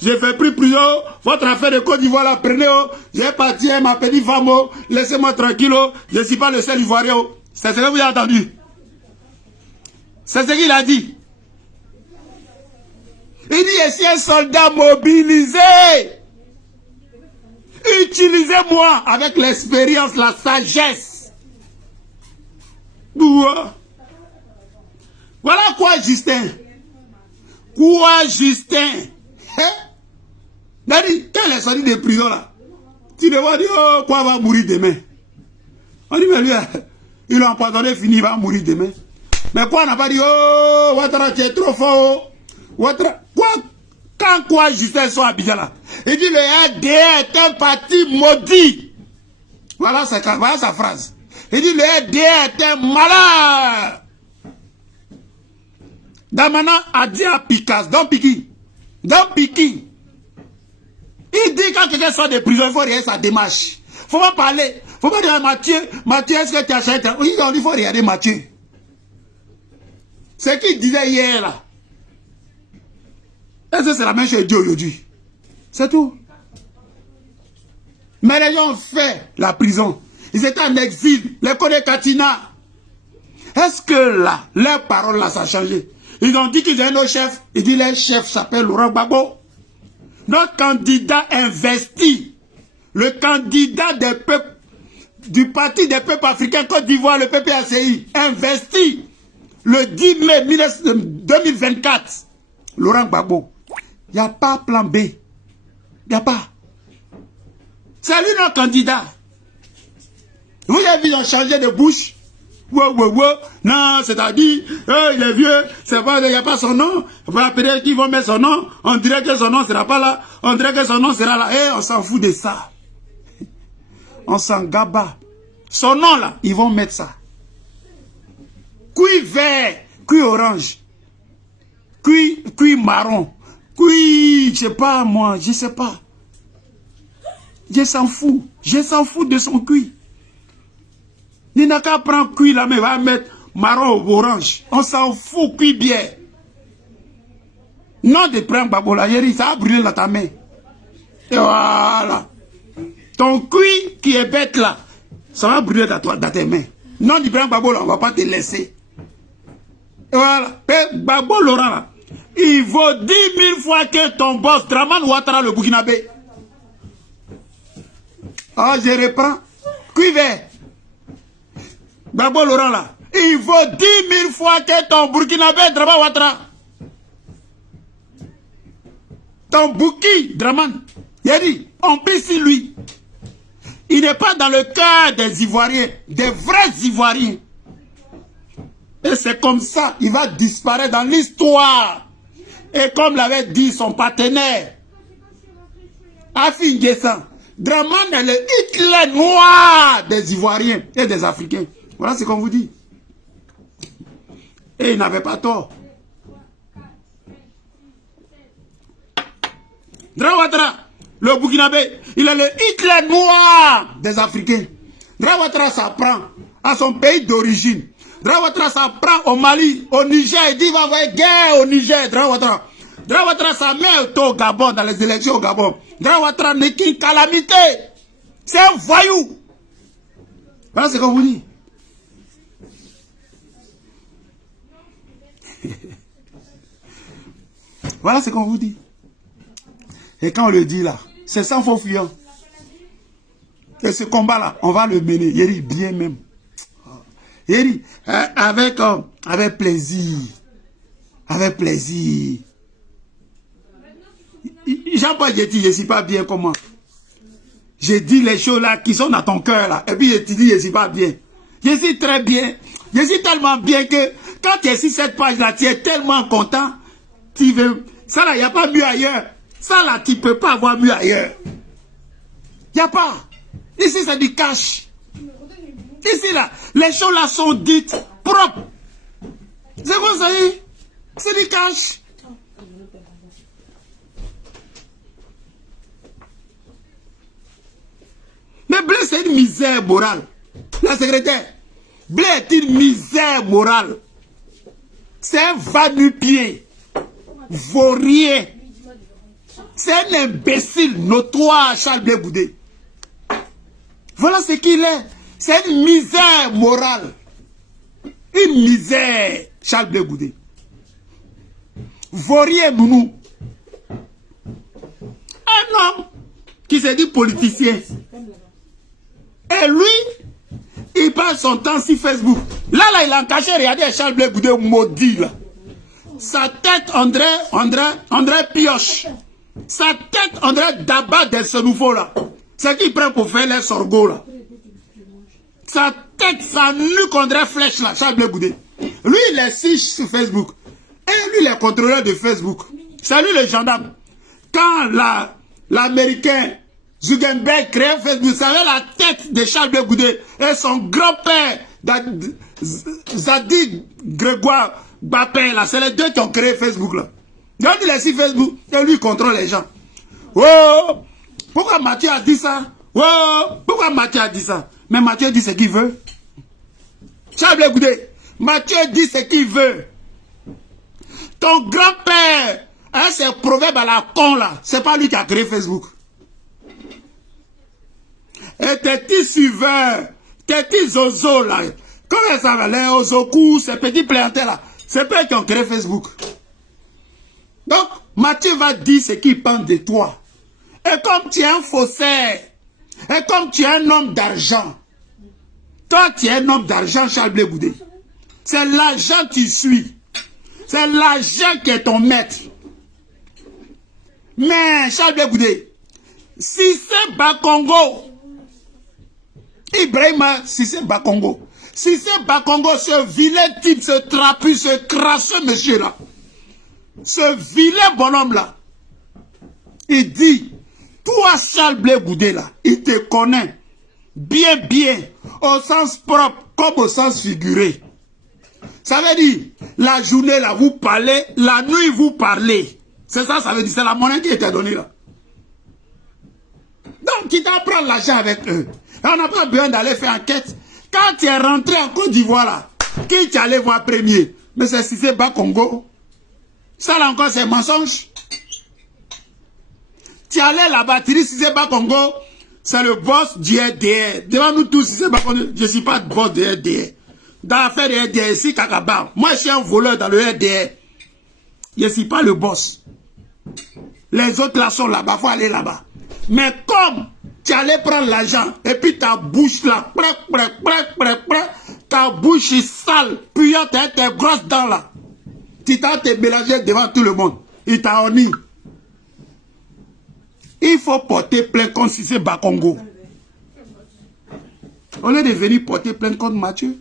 J'ai fait plus prison. Votre affaire de Côte d'Ivoire, la prenez, oh. J'ai parti à ma petite femme, oh. Laissez-moi tranquille, oh. Je ne suis pas le seul Ivoirien, oh. C'est ce que vous avez entendu. C'est ce qu'il a dit. Il dit, je suis un soldat mobilisé. Utilisez-moi avec l'expérience, la sagesse. Voilà quoi, Justin. Quoi, Justin? Quand il est sorti de prison, là, tu ne vas dire, oh, quoi va mourir demain? On dit, mais lui, il a empoisonné, fini, il va mourir demain. Mais quoi, on n'a pas dit, oh, Ouattara, tu es trop fort. Ouattara, quoi? Quand quoi, Justin, sont habillés là? Il dit, le RDA est un parti maudit. Voilà sa phrase. Il dit, le RDA est un malheur. Damana a dit à Picasso, dans Piki. Il dit quand quelqu'un sort de prison, il faut regarder sa démarche. Il ne faut pas parler. Il ne faut pas dire à Mathieu, est-ce que tu as acheté? Oui, il faut regarder Mathieu. C'est ce qu'il disait hier là. Est-ce que c'est la même chose qu'il dit aujourd'hui? C'est tout. Mais les gens ont fait la prison. Ils étaient en exil. Les Kodé Katina. Est-ce que là, leur parole là, ça a changé? Ils ont dit qu'ils ont un autre chef. Ils disent leur chef s'appelle Laurent Gbagbo. Notre candidat investi. Le candidat des peuples, du Parti des peuples africains Côte d'Ivoire, le PPACI, investi le 10 mai 2024. Laurent Gbagbo. Il n'y a pas plan B. Il n'y a pas. C'est lui notre candidat. Vous avez vu, ils ont changé de bouche. Non, c'est-à-dire, il est vieux, c'est pas, il n'y a pas son nom. Peut-être qu'ils vont mettre son nom. On dirait que son nom ne sera pas là. On dirait que son nom sera là. Et on s'en fout de ça. On s'en gaba. Son nom là, ils vont mettre ça. Cuit vert, cuit orange, cuit marron, cuit, je sais pas moi, je sais pas. Je s'en fous. Je s'en fous de son cuit. Il n'a qu'à prendre cuit là, mais il va mettre marron ou orange. On s'en fout, cuit bien. Non de prendre Babola, ça va brûler dans ta main. Et voilà. Ton cuit qui est bête là, ça va brûler dans tes mains. Non de prendre Babola, on ne va pas te laisser. Et voilà. Et Gbagbo Laurent là, il vaut 10 000 fois que ton boss, Dramane Ouattara, le Burkinabé. Ah, je reprends. Cuit vert. Gbagbo Laurent là, il vaut 10 000 fois que ton Burkinabé Dramane Ouattara. Ton Bouki Dramane, il a dit, on prie sur lui. Il n'est pas dans le cœur des Ivoiriens, des vrais Ivoiriens. Et c'est comme ça, il va disparaître dans l'histoire. Et comme l'avait dit son partenaire, Afi N'Guessan, Dramane est le Hitler noir des Ivoiriens et des Africains. Voilà ce qu'on vous dit. Et il n'avait pas tort. Dramane Ouattara, le Burkinabé, il est le Hitler noir des Africains. Dramane Ouattara s'apprend à son pays d'origine. Dramane Ouattara s'apprend au Mali, au Niger. Il dit qu'il va avoir guerre au Niger. Dramane Ouattara sa mère au Gabon, dans les élections au Gabon. Dramane Ouattara n'est qu'une calamité. C'est un voyou. Voilà ce qu'on vous dit. Voilà ce qu'on vous dit. Et quand on le dit là, c'est sans faux fuyant. Et ce combat-là, on va le mener. Il dit bien même. Il dit avec plaisir. Avec plaisir. Jean-Paul, j'ai dit, je ne suis pas bien comment. J'ai dit les choses là qui sont dans ton cœur là. Et puis je te dis, je ne suis pas bien. Je suis très bien. Je suis tellement bien que quand tu es sur cette page là, tu es tellement content. Tu veux. Ça là, il n'y a pas mieux ailleurs. Ça là, tu ne peux pas avoir mieux ailleurs. Il n'y a pas. Ici, c'est du cash. Ici là, les choses là sont dites propres. C'est quoi ça? C'est du cash. Mais Blé, c'est une misère morale. La secrétaire, Blé est une misère morale. C'est un va-nu-pied, vaurien. C'est un imbécile notoire, Charles Blé Goudé. Voilà ce qu'il est. C'est une misère morale. Une misère, Charles Blé Goudé. Vaurien Nounou. Un homme qui se dit politicien. Et lui, il passe son temps sur Facebook. Là, il a caché, regardez Charles Blé Goudé maudit là. Sa tête, André Pioche. Sa tête, André Daba de ce nouveau là. C'est qui prend pour faire les sorgho là. Sa tête, sa nuque, André Flèche là, Charles Blé Goudé. Lui, il est siche sur Facebook. Et lui, il est contrôleur de Facebook. C'est lui le gendarme. Quand l'Américain Zuckerberg créé Facebook. Vous savez la tête de Charles Blé Goudé et son grand-père, Zadig Grégoire Bapin, là. C'est les deux qui ont créé Facebook, là. Ils ont dit laisser Facebook et lui contrôle les gens. Oh! Pourquoi Mathieu a dit ça? Oh! Pourquoi Mathieu a dit ça? Mais Mathieu dit ce qu'il veut. Charles Blé Goudé, Mathieu dit ce qu'il veut. Ton grand-père, hein, c'est proverbe à la con, là. C'est pas lui qui a créé Facebook. Et tes petits suiveurs, tes petits zozos là, comment ça va, les ozoku, ces petits plantains là, c'est eux qui ont créé Facebook. Donc, Mathieu va dire ce qu'il pense de toi. Et comme tu es un faussaire, et comme tu es un homme d'argent, toi tu es un homme d'argent, Charles Blé Goudé. C'est l'argent que tu suis. C'est l'argent qui est ton maître. Mais, Charles Blé Goudé, si c'est Bakongo, Ibrahima Cissé Bakongo. Cissé Bakongo, ce vilain type, ce trapu, ce crasseux monsieur-là, ce vilain bonhomme-là, il dit, toi Charles Blé Goudé là, il te connaît bien, au sens propre comme au sens figuré. Ça veut dire, la journée là, vous parlez, la nuit, vous parlez. C'est ça, ça veut dire, c'est la monnaie qui était donnée là. Donc, il t'apprend l'argent avec eux. Et on n'a pas besoin d'aller faire enquête. Quand tu es rentré en Côte d'Ivoire, là, qui tu allais voir premier? Mais c'est Cissé Bakongo. Ça, là encore, c'est mensonge. Tu allais là-bas, tu dis Cissé Bakongo, c'est le boss du RDR. Devant nous tous, Cissé Bakongo, je ne suis pas le boss du RDR. Dans l'affaire du RDR, ici, Kakaba, moi, je suis un voleur dans le RDR. Je ne suis pas le boss. Les autres là sont là-bas, il faut aller là-bas. Mais comme tu allais prendre l'argent, et puis ta bouche là, ta bouche est sale, puis tu as tes grosses dents là, tu t'as te mélangé devant tout le monde, il t'a honni. Il faut porter plainte contre Cissé Bakongo. Au lieu de venir porter plainte contre Mathieu.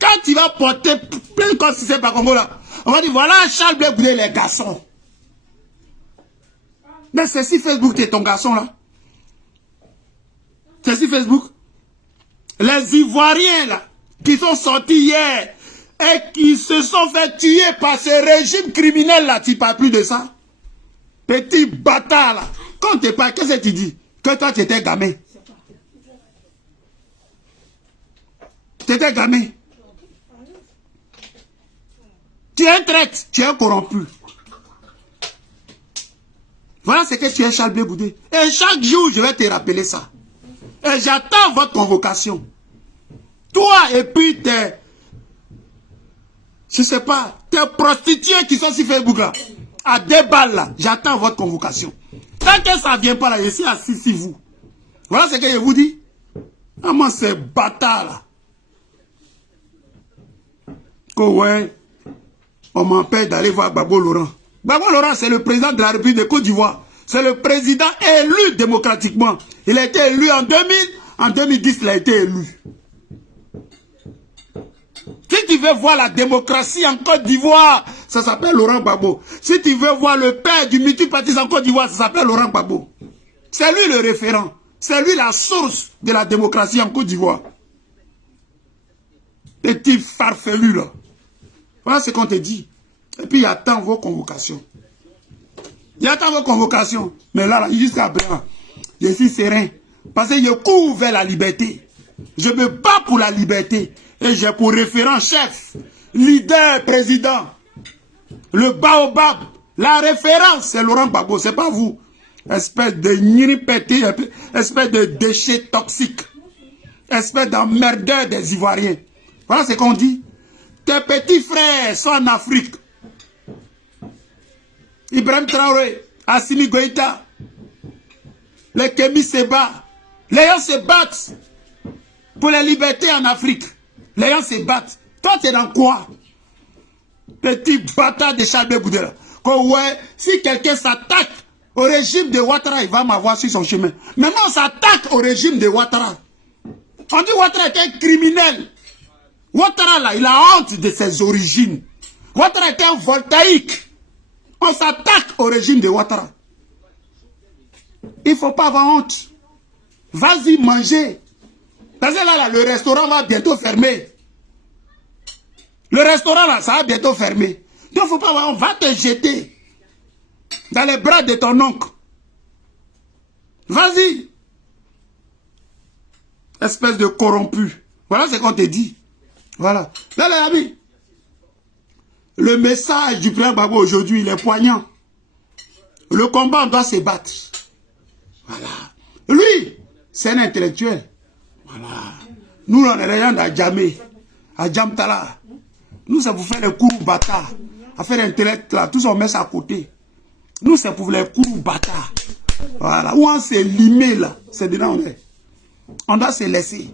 Quand tu vas porter plainte contre Cissé Bakongo là, on va dire voilà Charles Blé Goudé les garçons. Mais c'est si Facebook qui est ton garçon là. C'est si Facebook. Les Ivoiriens là, qui sont sortis hier et qui se sont fait tuer par ce régime criminel là, tu parles plus de ça. Petit bâtard là. Quand tu parles, qu'est-ce que tu dis? Que toi tu étais gamin. Tu étais gamin. Tu es un traître, tu es un corrompu. Voilà ce que tu es, Charles Blé Goudé. Et chaque jour, je vais te rappeler ça. Et j'attends votre convocation. Toi et puis tes... Je sais pas, tes prostituées qui sont sur Facebook là, à 2 balles là, j'attends votre convocation. Tant que ça ne vient pas là, je suis assis sur vous. Voilà ce que je vous dis. Comment ces bâtards là. Que ouais, on m'empêche d'aller voir Gbagbo Laurent. Gbagbo Laurent, c'est le président de la République de Côte d'Ivoire. C'est le président élu démocratiquement. Il a été élu en 2000. En 2010, il a été élu. Si tu veux voir la démocratie en Côte d'Ivoire, ça s'appelle Laurent Gbagbo. Si tu veux voir le père du multipartisme en Côte d'Ivoire, ça s'appelle Laurent Gbagbo. C'est lui le référent. C'est lui la source de la démocratie en Côte d'Ivoire. Petit farfelu là. Voilà ce qu'on te dit. Et puis il attend vos convocations. Il attend vos convocations. Mais là, jusqu'à présent, je suis serein. Parce que je cours vers la liberté. Je me bats pour la liberté. Et j'ai pour référent chef, leader, président, le baobab. La référence, c'est Laurent Gbagbo, c'est pas vous. Espèce de niripété, espèce de déchets toxiques. Espèce d'emmerdeur des Ivoiriens. Voilà ce qu'on dit. Tes petits frères sont en Afrique. Ibrahim Traoré, Assimi Goïta, les Kémy Seba, les gens se battent pour la liberté en Afrique. Les gens se battent. Toi, tu es dans quoi? Petit bâtard de Charles Blé Goudé. Ouais, si quelqu'un s'attaque au régime de Ouattara, il va m'avoir sur son chemin. Maintenant, on s'attaque au régime de Ouattara. On dit Ouattara est un criminel. Ouattara, là, il a honte de ses origines. Ouattara est un voltaïque. On s'attaque au régime de Ouattara. Il ne faut pas avoir honte. Vas-y manger. Parce que là, le restaurant va bientôt fermer. Le restaurant là, ça va bientôt fermer. Donc il ne faut pas avoir honte. Va te jeter dans les bras de ton oncle. Vas-y. Espèce de corrompu. Voilà ce qu'on te dit. Voilà. Là, les amis, le message du président Gbagbo aujourd'hui, il est poignant. Le combat, on doit se battre. Voilà. Lui, c'est un intellectuel. Voilà. Nous, on est rien à Djamé, à Djamtala. Nous, c'est pour faire les cours bâtards. À faire l'intellect là, tous on met ça à côté. Nous, c'est pour les cours bâtards. Voilà. Où on s'est limé là, c'est dedans on est. On doit se laisser.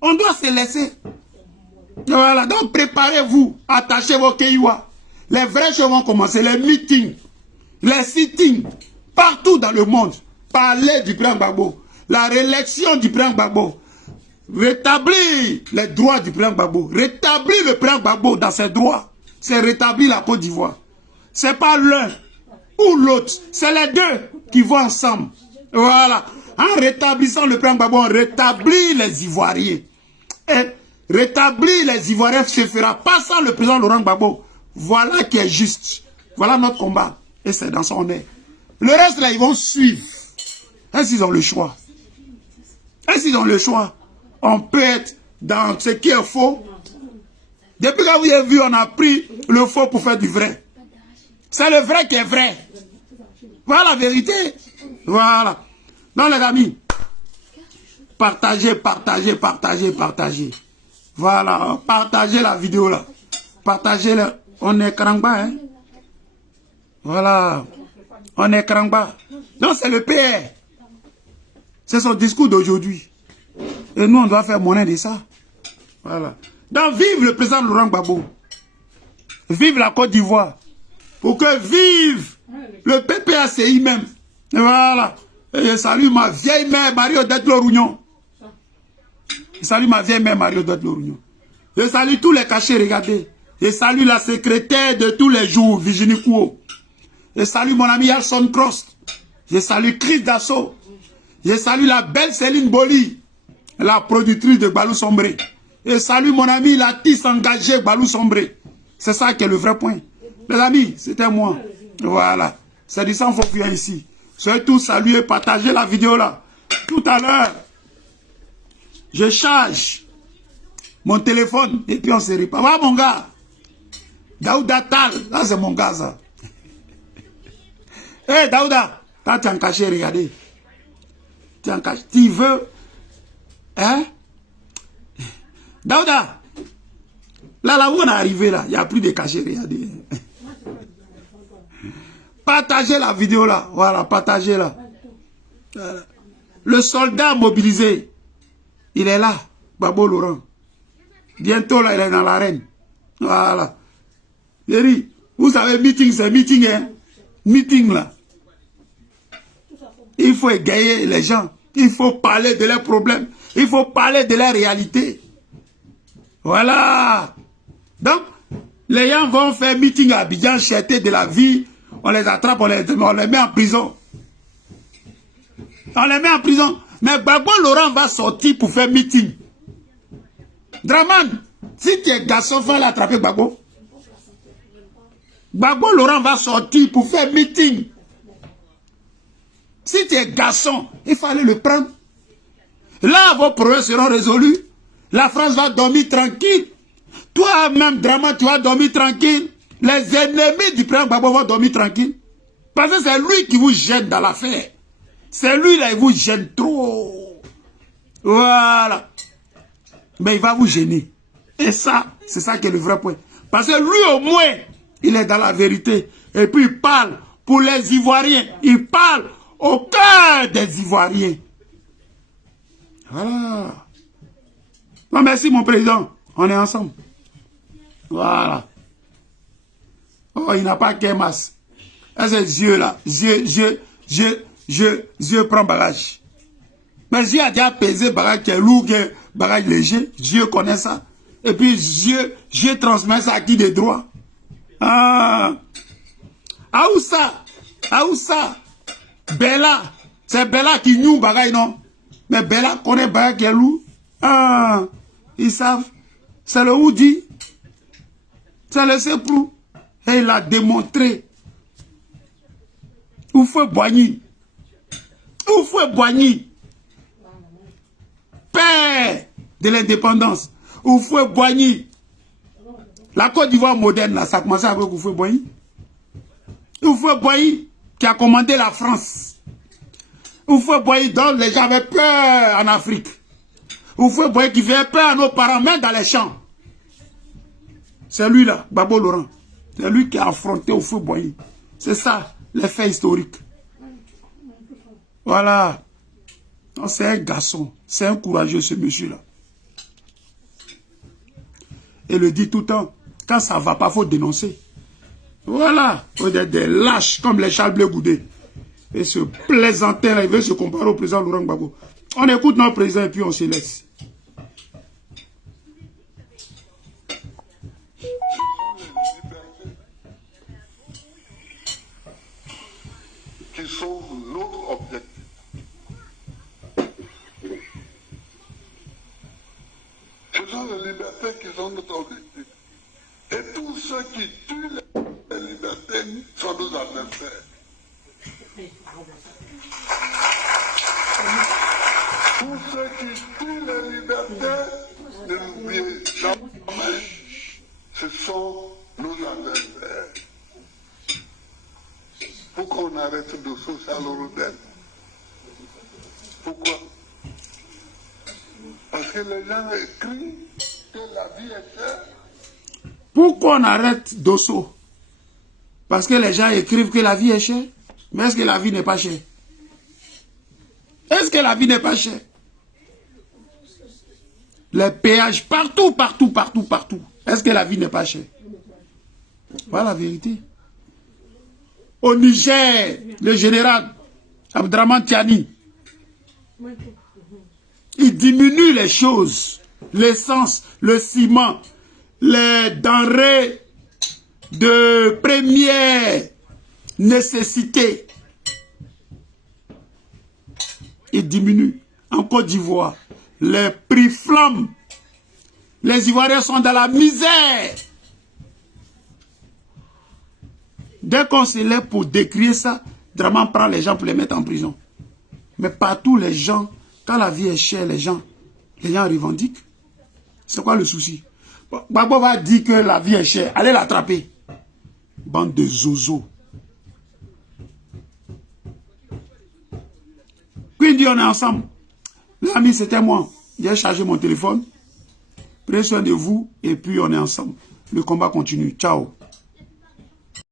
On doit se laisser. Voilà. Donc, préparez-vous. Attachez vos kéiwa. Les vrais choses vont commencer. Les meetings, les sittings, partout dans le monde. Parler du président Gbagbo. La réélection du président Gbagbo. Rétablir les droits du président Gbagbo. Rétablir le président Gbagbo dans ses droits. C'est rétablir la Côte d'Ivoire. C'est pas l'un ou l'autre. C'est les deux qui vont ensemble. Voilà. En rétablissant le président Gbagbo, on rétablit les Ivoiriens. Et rétablir les Ivoiriens se fera pas sans le président Laurent Gbagbo. Voilà qui est juste. Voilà notre combat. Et c'est dans son nez. Le reste là, ils vont suivre. Est-ce qu'ils ont le choix? Est-ce qu'ils ont le choix? On peut être dans ce qui est faux. Depuis que vous avez vu, on a pris le faux pour faire du vrai. C'est le vrai qui est vrai. Voilà la vérité. Voilà. Donc les amis, partagez, partagez, partagez, partagez. Voilà, partagez la vidéo là. Partagez-la. On est Karangba, hein. Voilà. On est Karangba. Donc c'est le PR. C'est son discours d'aujourd'hui. Et nous, on doit faire monnaie de ça. Voilà. Donc vive le président Laurent Gbagbo. Vive la Côte d'Ivoire. Pour que vive le PPACI même. Et voilà. Et je salue ma vieille mère Marie-Odette Lorugnon. Je salue ma vieille mère Marie-Odette Lorugnon. Je salue tous les cachets, regardez. Je salue la secrétaire de tous les jours, Virginie Kouo. Je salue mon ami Alson Cross. Je salue Chris Dassault. Je salue la belle Céline Boli, la productrice de Balou Sombré. Je salue mon ami Latis engagé Balou Sombré. C'est ça qui est le vrai point. Les amis, c'était moi. Voilà. C'est du sang faux ici. Soyez tous salués, partagez la vidéo là. Tout à l'heure, je charge mon téléphone et puis on se répare. Va mon gars. Daouda Tal, là c'est mon gars ça. Hé hey, Daouda, là tu es en caché, regardez. Tu es en caché. Tu veux. Hein? Daouda. Là où on est arrivé là, il n'y a plus de cachet, regardez. Partagez la vidéo là. Voilà, partagez-la. Voilà. Le soldat mobilisé, il est là, Gbagbo Laurent. Bientôt là, il est dans l'arène. Voilà. Vous savez, meeting, c'est meeting, hein? Meeting là. Il faut égayer les gens. Il faut parler de leurs problèmes. Il faut parler de leur réalité. Voilà. Donc, les gens vont faire meeting à Abidjan, chercher de la vie. On les attrape, on les met en prison. On les met en prison. Mais Gbagbo Laurent va sortir pour faire meeting. Draman, si tu es garçon, il faut aller attraper Gbagbo. Gbagbo Laurent va sortir pour faire meeting. Si tu es garçon, il faut aller le prendre. Là, vos problèmes seront résolus. La France va dormir tranquille. Toi-même, Draman, tu vas dormir tranquille. Les ennemis du président Gbagbo vont dormir tranquille. Parce que c'est lui qui vous gêne dans l'affaire. C'est lui là, il vous gêne trop. Voilà. Mais il va vous gêner. Et ça, c'est ça qui est le vrai point. Parce que lui au moins, il est dans la vérité. Et puis il parle pour les Ivoiriens. Il parle au cœur des Ivoiriens. Voilà. Bon, merci mon président. On est ensemble. Voilà. Oh, il n'a pas qu'un masque. Et ces yeux là. Dieu prend bagage. Mais Dieu a déjà pesé bagage qui est lourd, qui est bagage léger. Dieu connaît ça. Et puis Dieu transmet ça à qui des droits. Ah. Aoussa. Bella. C'est Bella qui nous bagaille, non? Mais Bella connaît Bella qui est loup. Ah, ils savent. C'est le Oudi. C'est le Seprou. Et il a démontré. Oufoué Boigny. Oufoué Boigny. Père de l'indépendance. Oufoué Boigny. La Côte d'Ivoire moderne, là, ça a commencé avec Oufoué Boigny. Oufoué Boigny qui a commandé la France. Oufoué Boigny dont les gens avaient peur en Afrique. Oufoué Boigny qui fait peur à nos parents, même dans les champs. C'est lui là, Babo Laurent. C'est lui qui a affronté Oufoué Boigny. C'est ça, les faits historiques. Voilà. C'est un garçon. C'est un courageux, ce monsieur-là. Et le dit tout le temps. Quand ça ne va pas, il faut dénoncer. Voilà. Vous êtes des lâches comme les Charles Blé Goudé. Et ce plaisantin là, il veut se comparer au président Laurent Gbagbo. On écoute notre président et puis on se laisse. Qui sont notre objectif. Ce sont les libertés qui sont notre objectif. Et tous ceux qui tuent les libertés sont nos adversaires. Tous ceux qui tuent les libertés, ne l'oubliez jamais, ce sont nos adversaires. Pourquoi on arrête de saucer à l'Européenne? Pourquoi? Parce que les gens écrivent que la vie est chère. Pourquoi on arrête Dosso? Parce que les gens écrivent que la vie est chère. Mais est-ce que la vie n'est pas chère? Est-ce que la vie n'est pas chère? Les péages partout, partout, partout, partout. Est-ce que la vie n'est pas chère? Voilà la vérité. Au Niger, le général Abdraman Tiani, il diminue les choses. L'essence, le ciment, les denrées de première nécessité. Il diminue. En Côte d'Ivoire, les prix flambent. Les Ivoiriens sont dans la misère. Dès qu'on se lève pour décrire ça, Draman prend les gens pour les mettre en prison. Mais partout, les gens, quand la vie est chère, les gens revendiquent. C'est quoi le souci? Gbagbo va dire que la vie est chère. Allez l'attraper. Bande de zozo. Puis il dit on est ensemble. Les amis, c'était moi. J'ai chargé mon téléphone. Prenez soin de vous et puis on est ensemble. Le combat continue. Ciao.